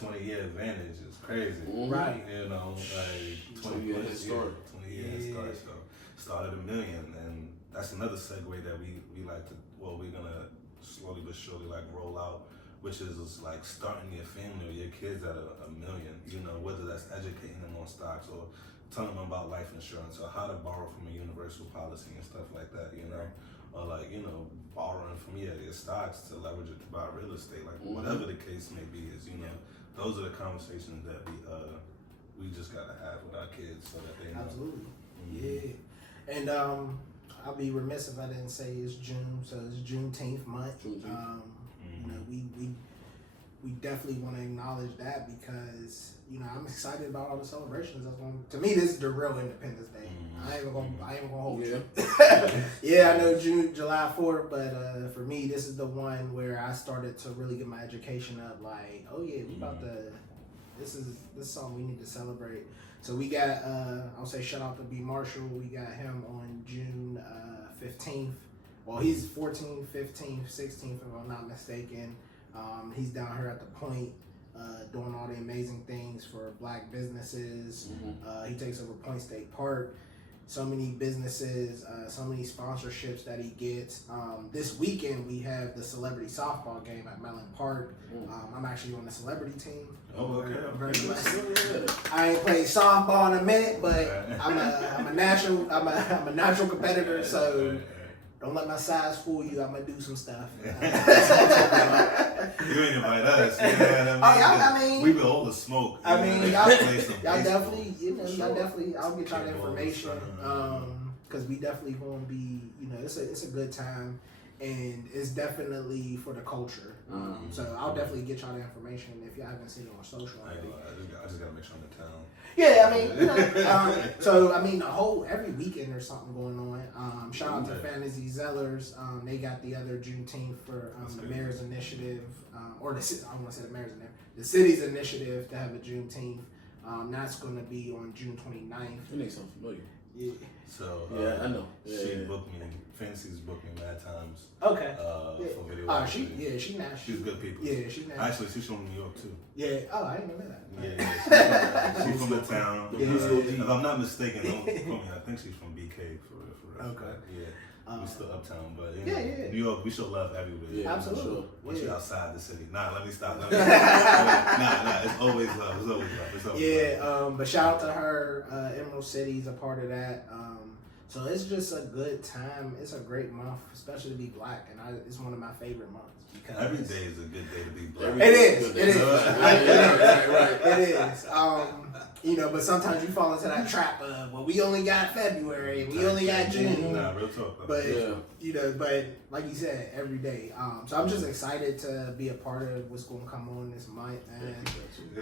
20-year advantage is crazy. Right. You know, like 20-year head start. 20-year head start. So started $1 million, and that's another segue that we like to. Well, we're gonna slowly but surely like roll out, which is like starting your family or your kids at $1 million. You know, whether that's educating them on stocks or telling them about life insurance or how to borrow from a universal policy and stuff like that. You know. Or like, you know, borrowing from your stocks to leverage it to buy real estate, like whatever the case may be, is, you know, those are the conversations that we just gotta have with our kids so that they know. Absolutely. Yeah. And I'll be remiss if I didn't say it's June, so it's Juneteenth month. You know, we definitely want to acknowledge that because, you know, I'm excited about all the celebrations that's going. To me, this is the real Independence Day. I ain't gonna hold you. Yeah, I know July 4th, but for me, this is the one where I started to really get my education up. Like, oh yeah, we about to. This is something we need to celebrate. So we got. I'll say shout out to B Marshall. We got him on June 15th. Well, he's 14th, 15th, 16th, if I'm not mistaken. He's down here at the Point. Doing all the amazing things for Black businesses. He takes over Point State Park. So many businesses, so many sponsorships that he gets. This weekend we have the celebrity softball game at Mellon Park. I'm actually on the celebrity team. Oh, okay. I'm very blessed. I ain't played softball in a minute, but I'm a natural competitor. So don't let my size fool you. I'm gonna do some stuff. You ain't invite us. You know what I mean, we be all the smoke. I mean, y'all definitely, Sure. I'll get y'all the information. Because we definitely gonna be, you know, it's a good time, and it's definitely for the culture. So I'll definitely get y'all the information if y'all haven't seen it on social. I just gotta make sure I'm in town. Yeah, I mean, you know, so I mean, every weekend there's something going on. Shout out to Fantasy Zellers. They got the other Juneteenth for the Mayor's Initiative, I want to say the Mayor's Initiative, the city's initiative to have a Juneteenth. That's going to be on June 29th. It makes sound familiar. Yeah. So I know. She booked me. Fantasy's booked me mad times. Okay. For video. She's national. She's good people. Yeah, she's national. Actually, she's from New York too. Yeah. Oh, I didn't know that. Yeah, she's from the town. Yeah. If I'm not mistaken, don't quote me. I think she's from BK for real. Okay. Yeah. We're still uptown, but you know, New York, we show love everywhere. Yeah, absolutely. Once you're outside the city, let me stop. Nah, it's always love. It's always love. But shout out to her. Emerald City's a part of that. So it's just a good time. It's a great month, especially to be Black, and it's one of my favorite months. Because every day is a good day to be Black. It is. Right. It is. You know, but sometimes you fall into that trap of, well, we only got February, we only got June. Nah, real talk. But you know, but like you said, every day. So I'm just excited to be a part of what's going to come on this month, man.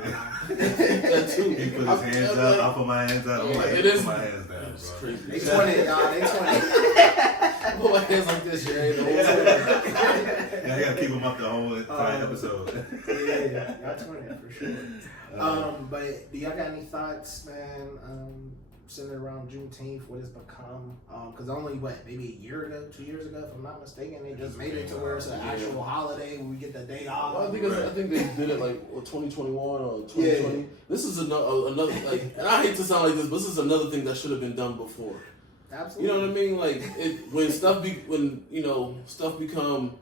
That too. He put his hands up. I put my hands up. I'm like, put my hands down, it's bro. crazy. They 20, y'all. They 20. I put my hands like this, Jerry. The whole time. I gotta keep them up the whole entire episode. Yeah, y'all 20 for sure. But do y'all got any thoughts, man? Centered around Juneteenth, what it's become? Because only maybe a year ago, 2 years ago, if I'm not mistaken, they just made it to where it's an actual holiday where we get the day off. Well, I think they did it like 2021 or 2020. Yeah. This is another like, and I hate to sound like this, but this is another thing that should have been done before. Absolutely. You know what I mean? Like when stuff become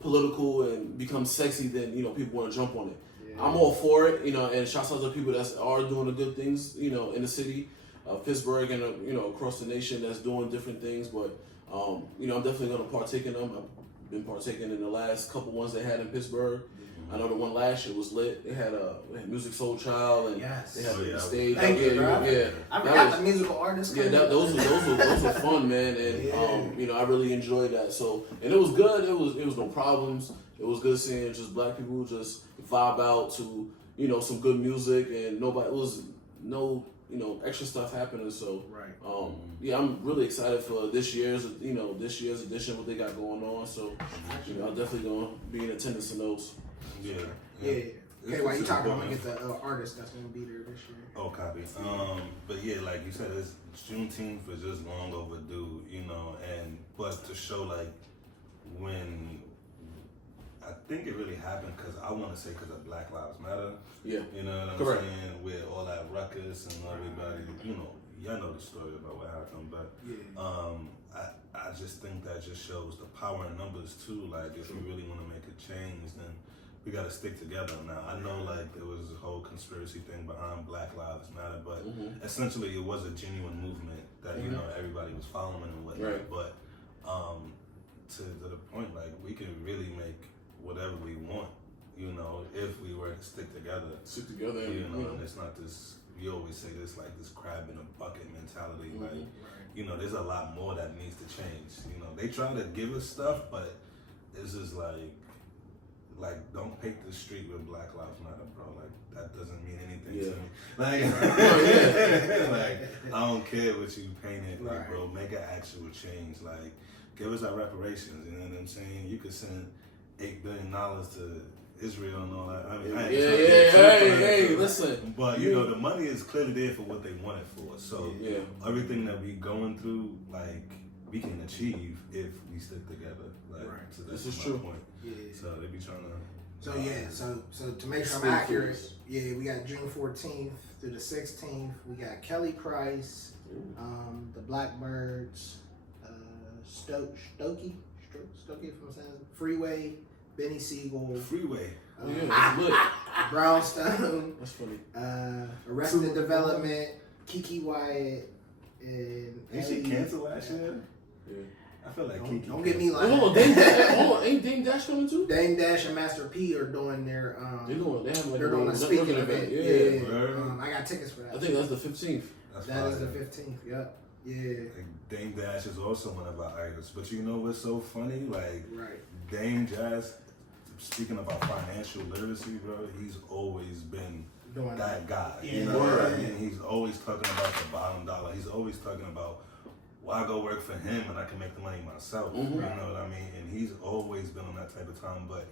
political and become sexy, then people want to jump on it. Yeah. I'm all for it, and shouts out to people that are doing the good things, in the city of Pittsburgh and across the nation that's doing different things. But I'm definitely going to partake in them. I've been partaking in the last couple ones they had in Pittsburgh. I know the one last year was lit. They had Music Soul Child and they had the stage. Thank you, bro. Yeah. I forgot the musical artists. Yeah, those were fun, man, and I really enjoyed that. So, and it was good. It was no problems. It was good seeing just Black people just vibe out to some good music, and it was no extra stuff happening. So I'm really excited for this year's edition, what they got going on. So I'm definitely gonna be in attendance in those. Yeah. Okay, while you talking, I'm gonna get the artist that's gonna be there this year. Oh, copy. But yeah, like you said, it's Juneteenth is just long overdue, but to show like when I think it really happened because I want to say because of Black Lives Matter. Yeah. You know what I'm Correct. saying? With all that ruckus and everybody, y'all know the story about what happened, but I just think that just shows the power in numbers too. Like if we really want to make a change, then we got to stick together. Now I know like there was a whole conspiracy thing behind Black Lives Matter, but essentially it was a genuine movement that everybody was following and whatnot. Right. But to the point, like we can really make whatever we want, if we were to stick together. Stick together, And it's not this. You always say this like this crab in a bucket mentality. Like, there's a lot more that needs to change. They try to give us stuff, but it's just like don't paint the street with Black Lives Matter, bro. Like that doesn't mean anything to me. Like, like I don't care what you painted, like, bro. Make an actual change. Like, give us our reparations. You know what I'm saying? You could send $8 billion to Israel and all that. I mean, hey, listen. But the money is clearly there for what they want it for. So everything that we going through, like, we can achieve if we stick together. Like, so this is true. Point. Yeah. So they be trying to. So to make sure I'm accurate, we got June 14th through the 16th. We got Kelly Price, the Blackbirds, Stokey from San Freeway, Benny Siegel, Freeway. That's lit. Brownstone, That's funny. Arrested Development, Kiki Wyatt, and Ain't she canceled last year? Yeah. I feel like Kiki. Don't get me like. Hold on, ain't Dame Dash coming too? Dame Dash and Master P are doing their. They're doing a speaking event. Yeah. I got tickets for that. I think that's the 15th. That is the 15th. Yep. Yeah. Like, Dame Dash is also one of our idols. But you know what's so funny? Like, Right. Dame Dash, speaking about financial literacy, bro, he's always been Doing that guy. Yeah. You know what I mean? He's always talking about the bottom dollar. He's always talking about, well, I go work for him and I can make the money myself. You know what I mean? And he's always been on that type of time. But,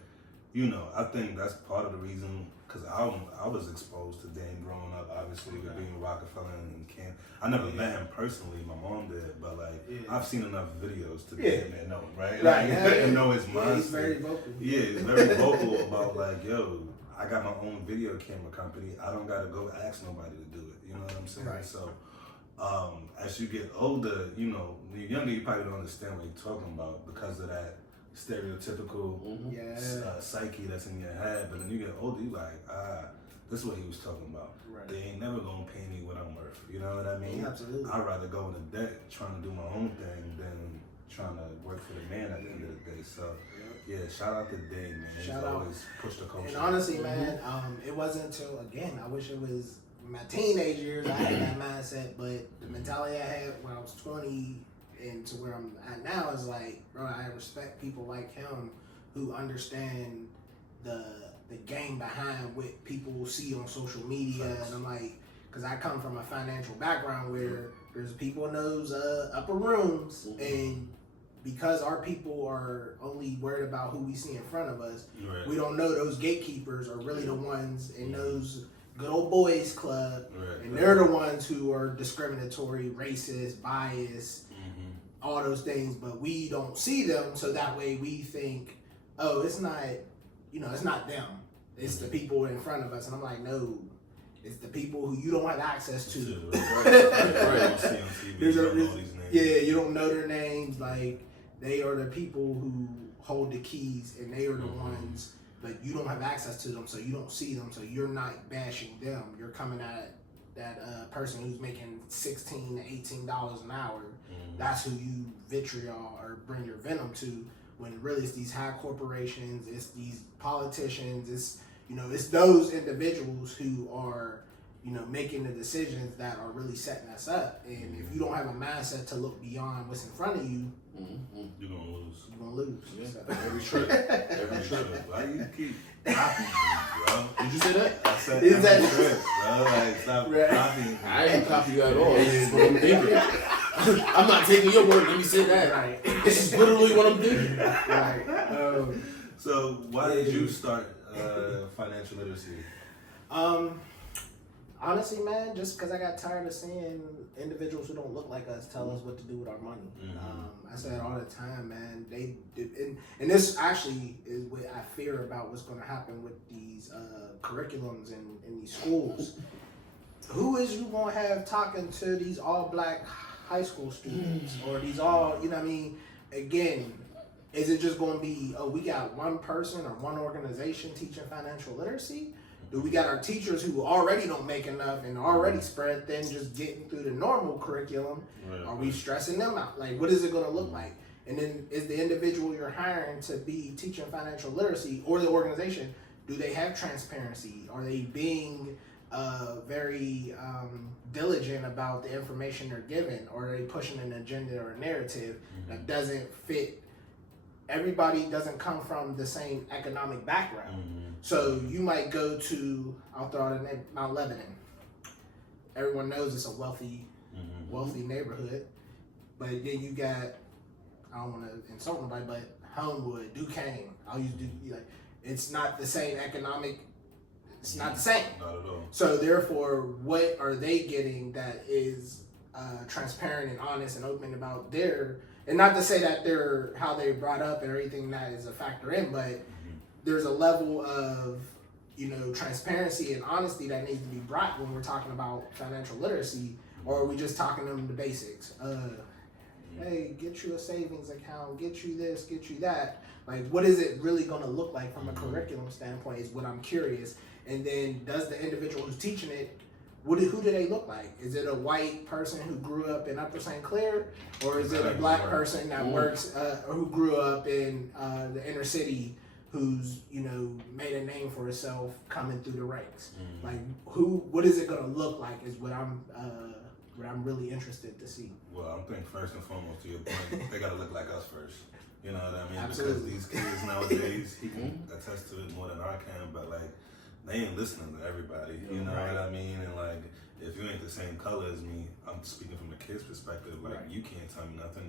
I think that's part of the reason, because I was exposed to Dame growing up, obviously, with being Rockefeller and Camp. I never met him personally. My mom did. But, I've seen enough videos to be in there, know, right? And know his mindset. He's very vocal. Yeah, he's very vocal about, like, yo, I got my own video camera company. I don't got to go ask nobody to do it. You know what I'm saying? Right. So, as you get older, when you're younger, you probably don't understand what you're talking about because of that stereotypical psyche that's in your head. But then you get older, you like, this is what he was talking about. Right. They ain't never gonna pay me what I'm worth. You know what I mean? Absolutely. I'd rather go into debt trying to do my own thing than trying to work for the man at the end of the day. So, shout out to Dame, man. He's always pushed the culture. And honestly, man, it wasn't until, again, I wish it was my teenage years I had that mindset, but the mentality I had when I was 20 and to where I'm at now is like, bro, I respect people like him who understand the game behind what people see on social media. And I'm like, because I come from a financial background where there's people in those upper rooms, and because our people are only worried about who we see in front of us, we don't know those gatekeepers are really the ones in those good old boys club, and they're the ones who are discriminatory, racist, biased, all those things, but we don't see them, so that way we think, oh, it's not, it's not them. It's the people in front of us. And I'm like, no, it's the people who you don't have access to. You don't know their names. Like, they are the people who hold the keys, and they are the ones, but you don't have access to them, so you don't see them, so you're not bashing them. You're coming at that person who's making $16 to $18 an hour. That's who you vitriol or bring your venom to, when really it's these high corporations, it's these politicians, it's those individuals who are, making the decisions that are really setting us up. And if you don't have a mindset to look beyond what's in front of you, you're gonna lose. You're gonna lose. Yeah. So. Every trip. Why you keep copying me, bro? Did you say that? I said Is that every trip, bro. Like, stop copying me. I ain't copy you at all. This is what I'm thinking. I'm not taking your word. Let me say that. Right. This is literally what I'm thinking. Right. So why did you start financial literacy? Honestly, man, just because I got tired of seeing individuals who don't look like us tell us what to do with our money. I say it all the time, man. They and this actually is what I fear about what's going to happen with these curriculums in these schools. Who is you going to have talking to these all black high school students or these all, you know what I mean? Again, is it just going to be, oh, we got one person or one organization teaching financial literacy? Do we got our teachers who already don't make enough and already spread thin just getting through the normal curriculum? Right. Are we stressing them out? Like, what is it going to look like? And then is the individual you're hiring to be teaching financial literacy or the organization, do they have transparency? Are they being very diligent about the information they're given? Or are they pushing an agenda or a narrative that doesn't fit? Everybody doesn't come from the same economic background. So you might go to, I'll throw out a name, Mount Lebanon. Everyone knows it's a wealthy neighborhood. But then you got, I don't want to insult nobody, but Homewood, Duquesne, I'll use Duquesne. Like, it's not the same economic, it's not the same. Not at all. So therefore, what are they getting that is transparent and honest and open about their, and not to say that they're, how they brought up and everything that is a factor in, but there's a level of, you know, transparency and honesty that needs to be brought when we're talking about financial literacy, or are we just talking them the basics? Hey, get you a savings account, get you this, get you that. Like, what is it really going to look like from a curriculum standpoint is what I'm curious. And then does the individual who's teaching it, who do they look like? Is it a white person who grew up in Upper St. Clair, or is it a black person that works, or who grew up in the inner city, who's, you know, made a name for herself coming through the ranks? Like, what is it gonna look like is what I'm really interested to see. Well, I think first and foremost, to your point, they gotta look like us first. You know what I mean? Absolutely. Because these kids nowadays, he can attest to it more than I can, but like, they ain't listening to everybody. You know what I mean? And like, if you ain't the same color as me, I'm speaking from the kid's perspective. Like, you can't tell me nothing.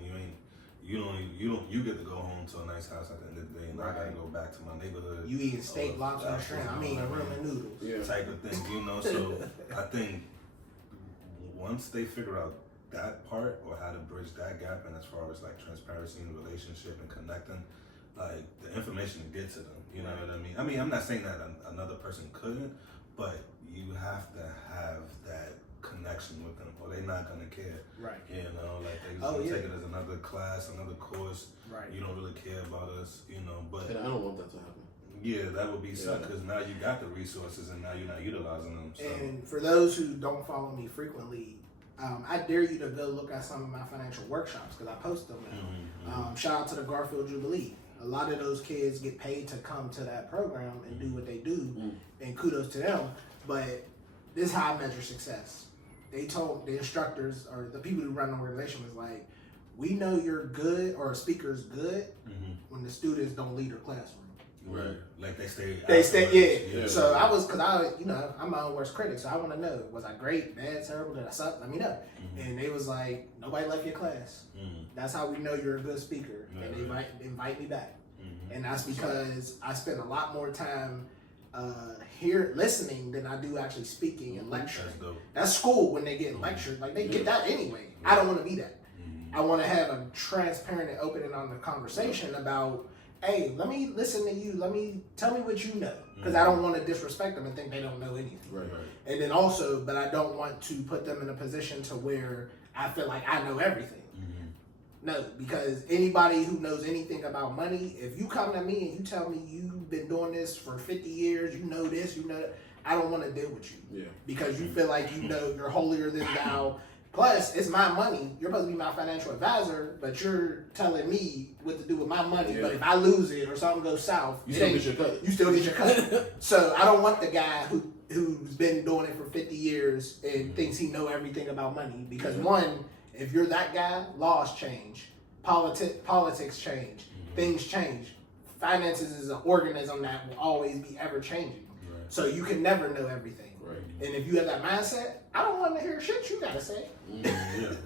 You get to go home to a nice house at the end of the day, and I gotta go back to my neighborhood. You eating steak, lobster, and shrimp. I mean, ramen noodles. Type of thing, you know. So I think once they figure out that part or how to bridge that gap, and as far as like transparency and relationship and connecting, like the information to get to them, you know what I mean? I mean, I'm not saying that another person couldn't, but you have to have that connection with them, or they're not gonna care. Right. You know, like they just gonna take it as another class, another course. Right. You don't really care about us, you know. But and I don't want that to happen. Yeah, that would be suck because now you got the resources and now you're not utilizing them. So. And for those who don't follow me frequently, I dare you to go look at some of my financial workshops because I post them now. Shout out to the Garfield Jubilee. A lot of those kids get paid to come to that program and do what they do, and kudos to them. But this is how I measure success. They told the instructors or the people who run the organization was like, we know you're good or a speaker's good when the students don't leave their classroom. Right, like they stay. Yeah. So I was, I'm my own worst critic, so I want to know, was I great, bad, terrible, did I suck? Let me know. And they was like, nobody left your class. That's how we know you're a good speaker, and they might invite me back. And that's because I spend a lot more time here listening than I do actually speaking and lecturing. That's school when they get lectured, like they get that anyway. I don't want to be that. I want to have a transparent and open and honest conversation about, hey, let me listen to you. Tell me what you know. Because I don't want to disrespect them and think they don't know anything. Right. And then also, but I don't want to put them in a position to where I feel like I know everything. No, because anybody who knows anything about money, if you come to me and you tell me you've been doing this for 50 years, you know this, you know that, I don't want to deal with you. Yeah. Because you feel like you know you're holier than thou. Plus, it's my money. You're supposed to be my financial advisor, but you're telling me what to do with my money. Yeah. But if I lose it or something goes south, you still get your cut. You still get your cut. So I don't want the guy who's been doing it for 50 years and thinks he know everything about money. Because one, if you're that guy, laws change, politics change, things change. Finances is an organism that will always be ever changing. Right. So you can never know everything. Right. And if you have that mindset, I don't want to hear shit you gotta say.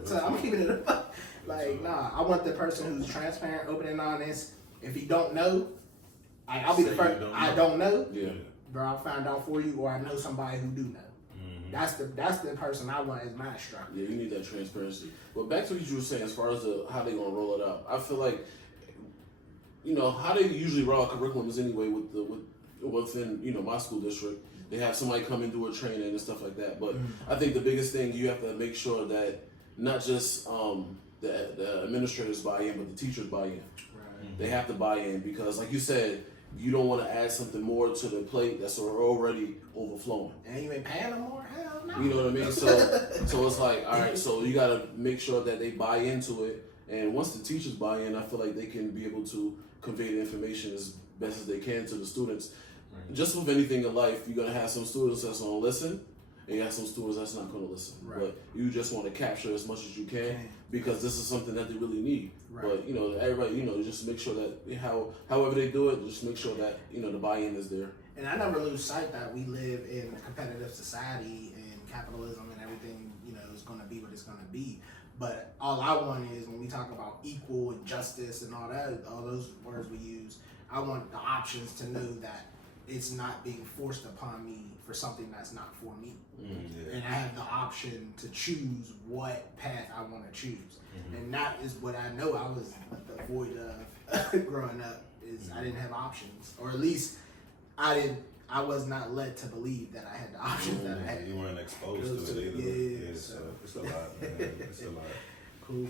So I'm keeping it up. Like, nah, I want the person who's transparent, open and honest. If you don't know, I'll be the first. I don't know. Yeah. Bro, I'll find out for you, or I know somebody who do know. That's the person I want as my instructor. Yeah, you need that transparency. But back to what you were saying, as far as how they gonna roll it out, I feel like, how they usually roll out curriculums anyway within my school district. They have somebody come and do a training and stuff like that. But I think the biggest thing, you have to make sure that not just the administrators buy in, but the teachers buy in. Right. They have to buy in because, like you said, you don't want to add something more to the plate that's already overflowing. And you ain't paying them more? Hell no. You know what I mean? So it's like, all right, so you got to make sure that they buy into it. And once the teachers buy in, I feel like they can be able to convey the information as best as they can to the students. Right. Just with anything in life, you're going to have some students that's going to listen, and you have some students that's not going to listen. Right. But you just want to capture as much as you can because this is something that they really need. Right. But, everybody, just make sure that however they do it, just make sure that, the buy-in is there. And I never lose sight that we live in a competitive society and capitalism and everything, is going to be what it's going to be. But all I want is, when we talk about equal and justice and all those words we use, I want the options to know that it's not being forced upon me for something that's not for me. And I have the option to choose what path I want to choose. And that is what I know I was devoid of growing up, is I didn't have options. Or at least I was not led to believe that I had the options that I had. You weren't exposed to it either. Yeah, so it's a lot, man. It's a lot. Cool.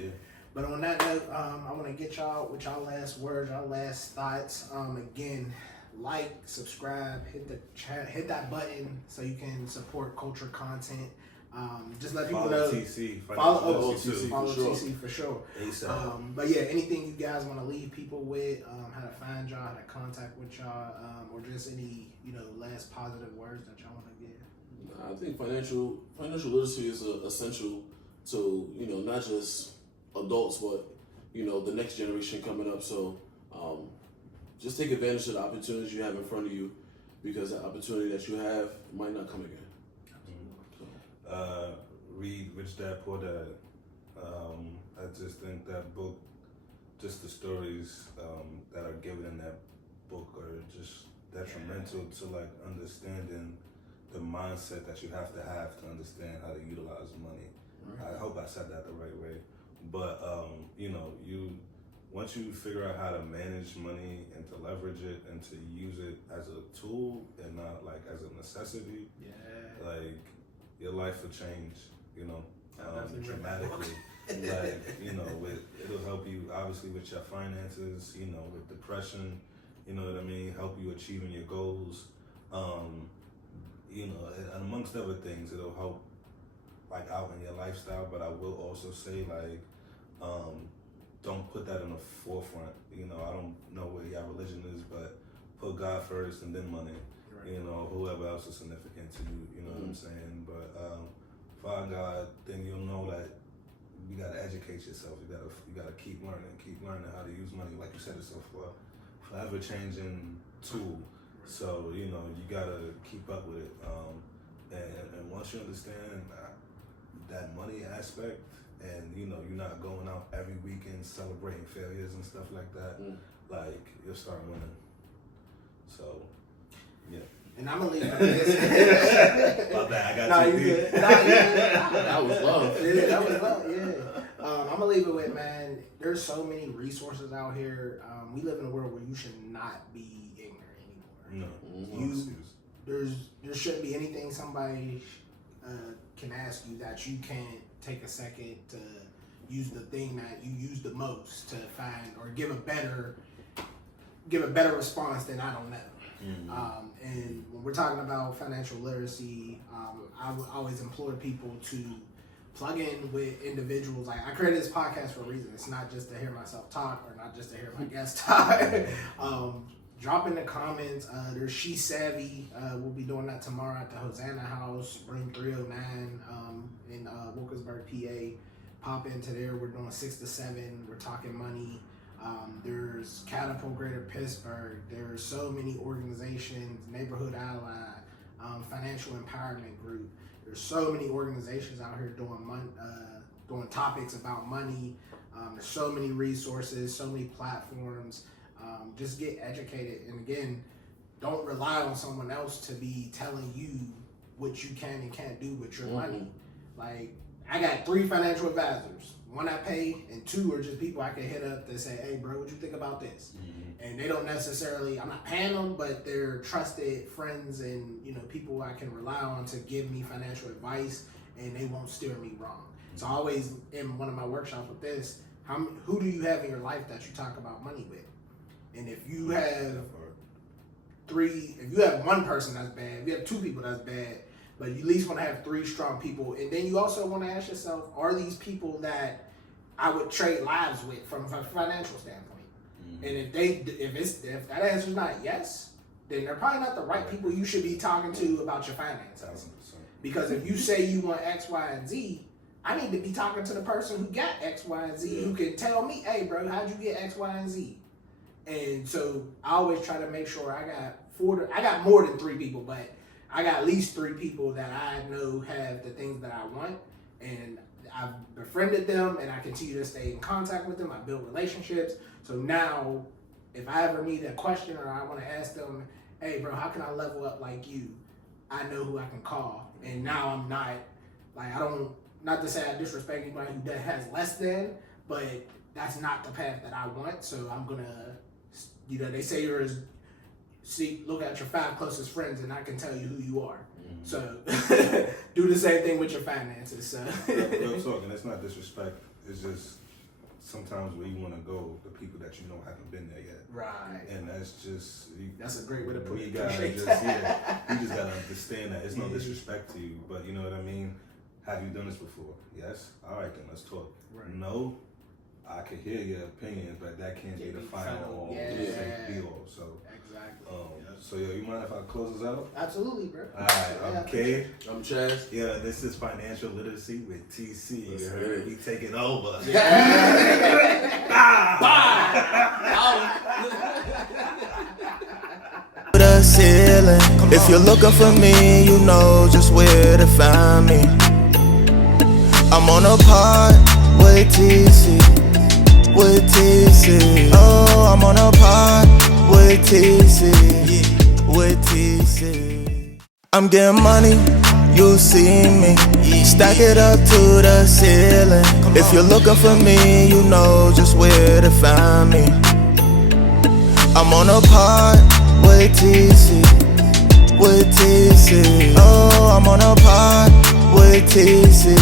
Yeah. But on that note, I want to get y'all with y'all last words, y'all last thoughts. Again, like, subscribe, hit that button so you can support culture content. Just let people know. Follow TC for sure. But yeah, anything you guys want to leave people with, how to find y'all, how to contact with y'all, or just any last positive words that y'all want to give. I think financial literacy is essential to not just adults, but the next generation coming up. So just take advantage of the opportunities you have in front of you, because the opportunity that you have might not come again. Read Rich Dad Poor Dad. I just think that book, just the stories that are given in that book are just detrimental to understanding the mindset that you have to understand how to utilize money. I hope I said that the right way. But once you figure out how to manage money and to leverage it and to use it as a tool and not as a necessity, your life will change, dramatically. It'll help you obviously with your finances, with depression, help you achieving your goals. And amongst other things, it'll help out in your lifestyle. But I will also say don't put that in the forefront. I don't know what your religion is, but put God first and then money. Whoever else is significant to you, you know what I'm saying? But find God, then you'll know that you gotta educate yourself. You gotta keep learning how to use money. Like you said, it's a forever changing tool. So you gotta keep up with it. And once you understand that money aspect, and you're not going out every weekend celebrating failures and stuff like that, you'll start winning. So. Yeah. And I'm gonna leave it with this. My bad, I got you. Good. That was love. Yeah, that was love. Yeah. I'm gonna leave it with, man. There's so many resources out here. We live in a world where you should not be ignorant anymore. No. There shouldn't be anything somebody can ask you that you can't take a second to use the thing that you use the most to find or give a better response than I don't know. And when we're talking about financial literacy, I would always implore people to plug in with individuals. I created this podcast for a reason. It's not just to hear myself talk or not just to hear my guests talk. Drop in the comments. There's She Savvy. We'll be doing that tomorrow at the Hosanna House, room 309 in Wilkinsburg, PA. Pop into there. We're doing 6 to 7. We're talking money. There's Catapult Greater Pittsburgh. There's so many organizations, Neighborhood Ally, Financial Empowerment Group. There's so many organizations out here doing topics about money. There's so many resources, so many platforms. Just get educated. And again, don't rely on someone else to be telling you what you can and can't do with your money. Like, I got 3 financial advisors. 1 I pay, and 2 are just people I can hit up that say, hey, bro, what you think about this? And they don't necessarily, I'm not paying them, but they're trusted friends and, you know, people I can rely on to give me financial advice, and they won't steer me wrong. So I always, in one of my workshops with this, who do you have in your life that you talk about money with? And if you have 3, if you have 1 person that's bad, if you have 2 people that's bad, but you at least want to have 3 strong people. And then you also want to ask yourself, are these people that I would trade lives with from a financial standpoint? And if that answer is not yes, then they're probably not the right people you should be talking to about your finances. Because if you say you want X, Y, and Z, I need to be talking to the person who got X, Y, and Z, who can tell me, hey, bro, how'd you get X, Y, and Z? And so I always try to make sure I got more than 3 people, but I got at least 3 people that I know have the things that I want, and I've befriended them, and I continue to stay in contact with them. I build relationships. So now, if I ever need a question or I want to ask them, hey, bro, how can I level up like you? I know who I can call. And now I'm not, like, not to say I disrespect anybody who has less than, but that's not the path that I want. So I'm going to, they say look at your 5 closest friends and I can tell you who you are. So do the same thing with your finances. So. Real talk, and it's not disrespect. It's just sometimes where you want to go, the people that you know haven't been there yet. Right. And that's just that's a great way to put it. You just gotta understand that it's no disrespect to you, but you know what I mean. Have you done this before? Yes. All right, then let's talk. Right. No, I can hear your opinions, but that can't be the final be all. So. Exactly. So you mind if I close this out? Absolutely, bro. All right, I'm K. I'm Chaz. Yeah, this is Financial Literacy with TC. You heard me taking over. The ceiling. If you're looking for me, you know just where to find me. I'm on a pod with TC. Oh, I'm on a pod with TC. I'm getting money, you see me. Stack it up to the ceiling. If you're looking for me, you know just where to find me. I'm on a pod with TC. Oh, I'm on a pod with TC.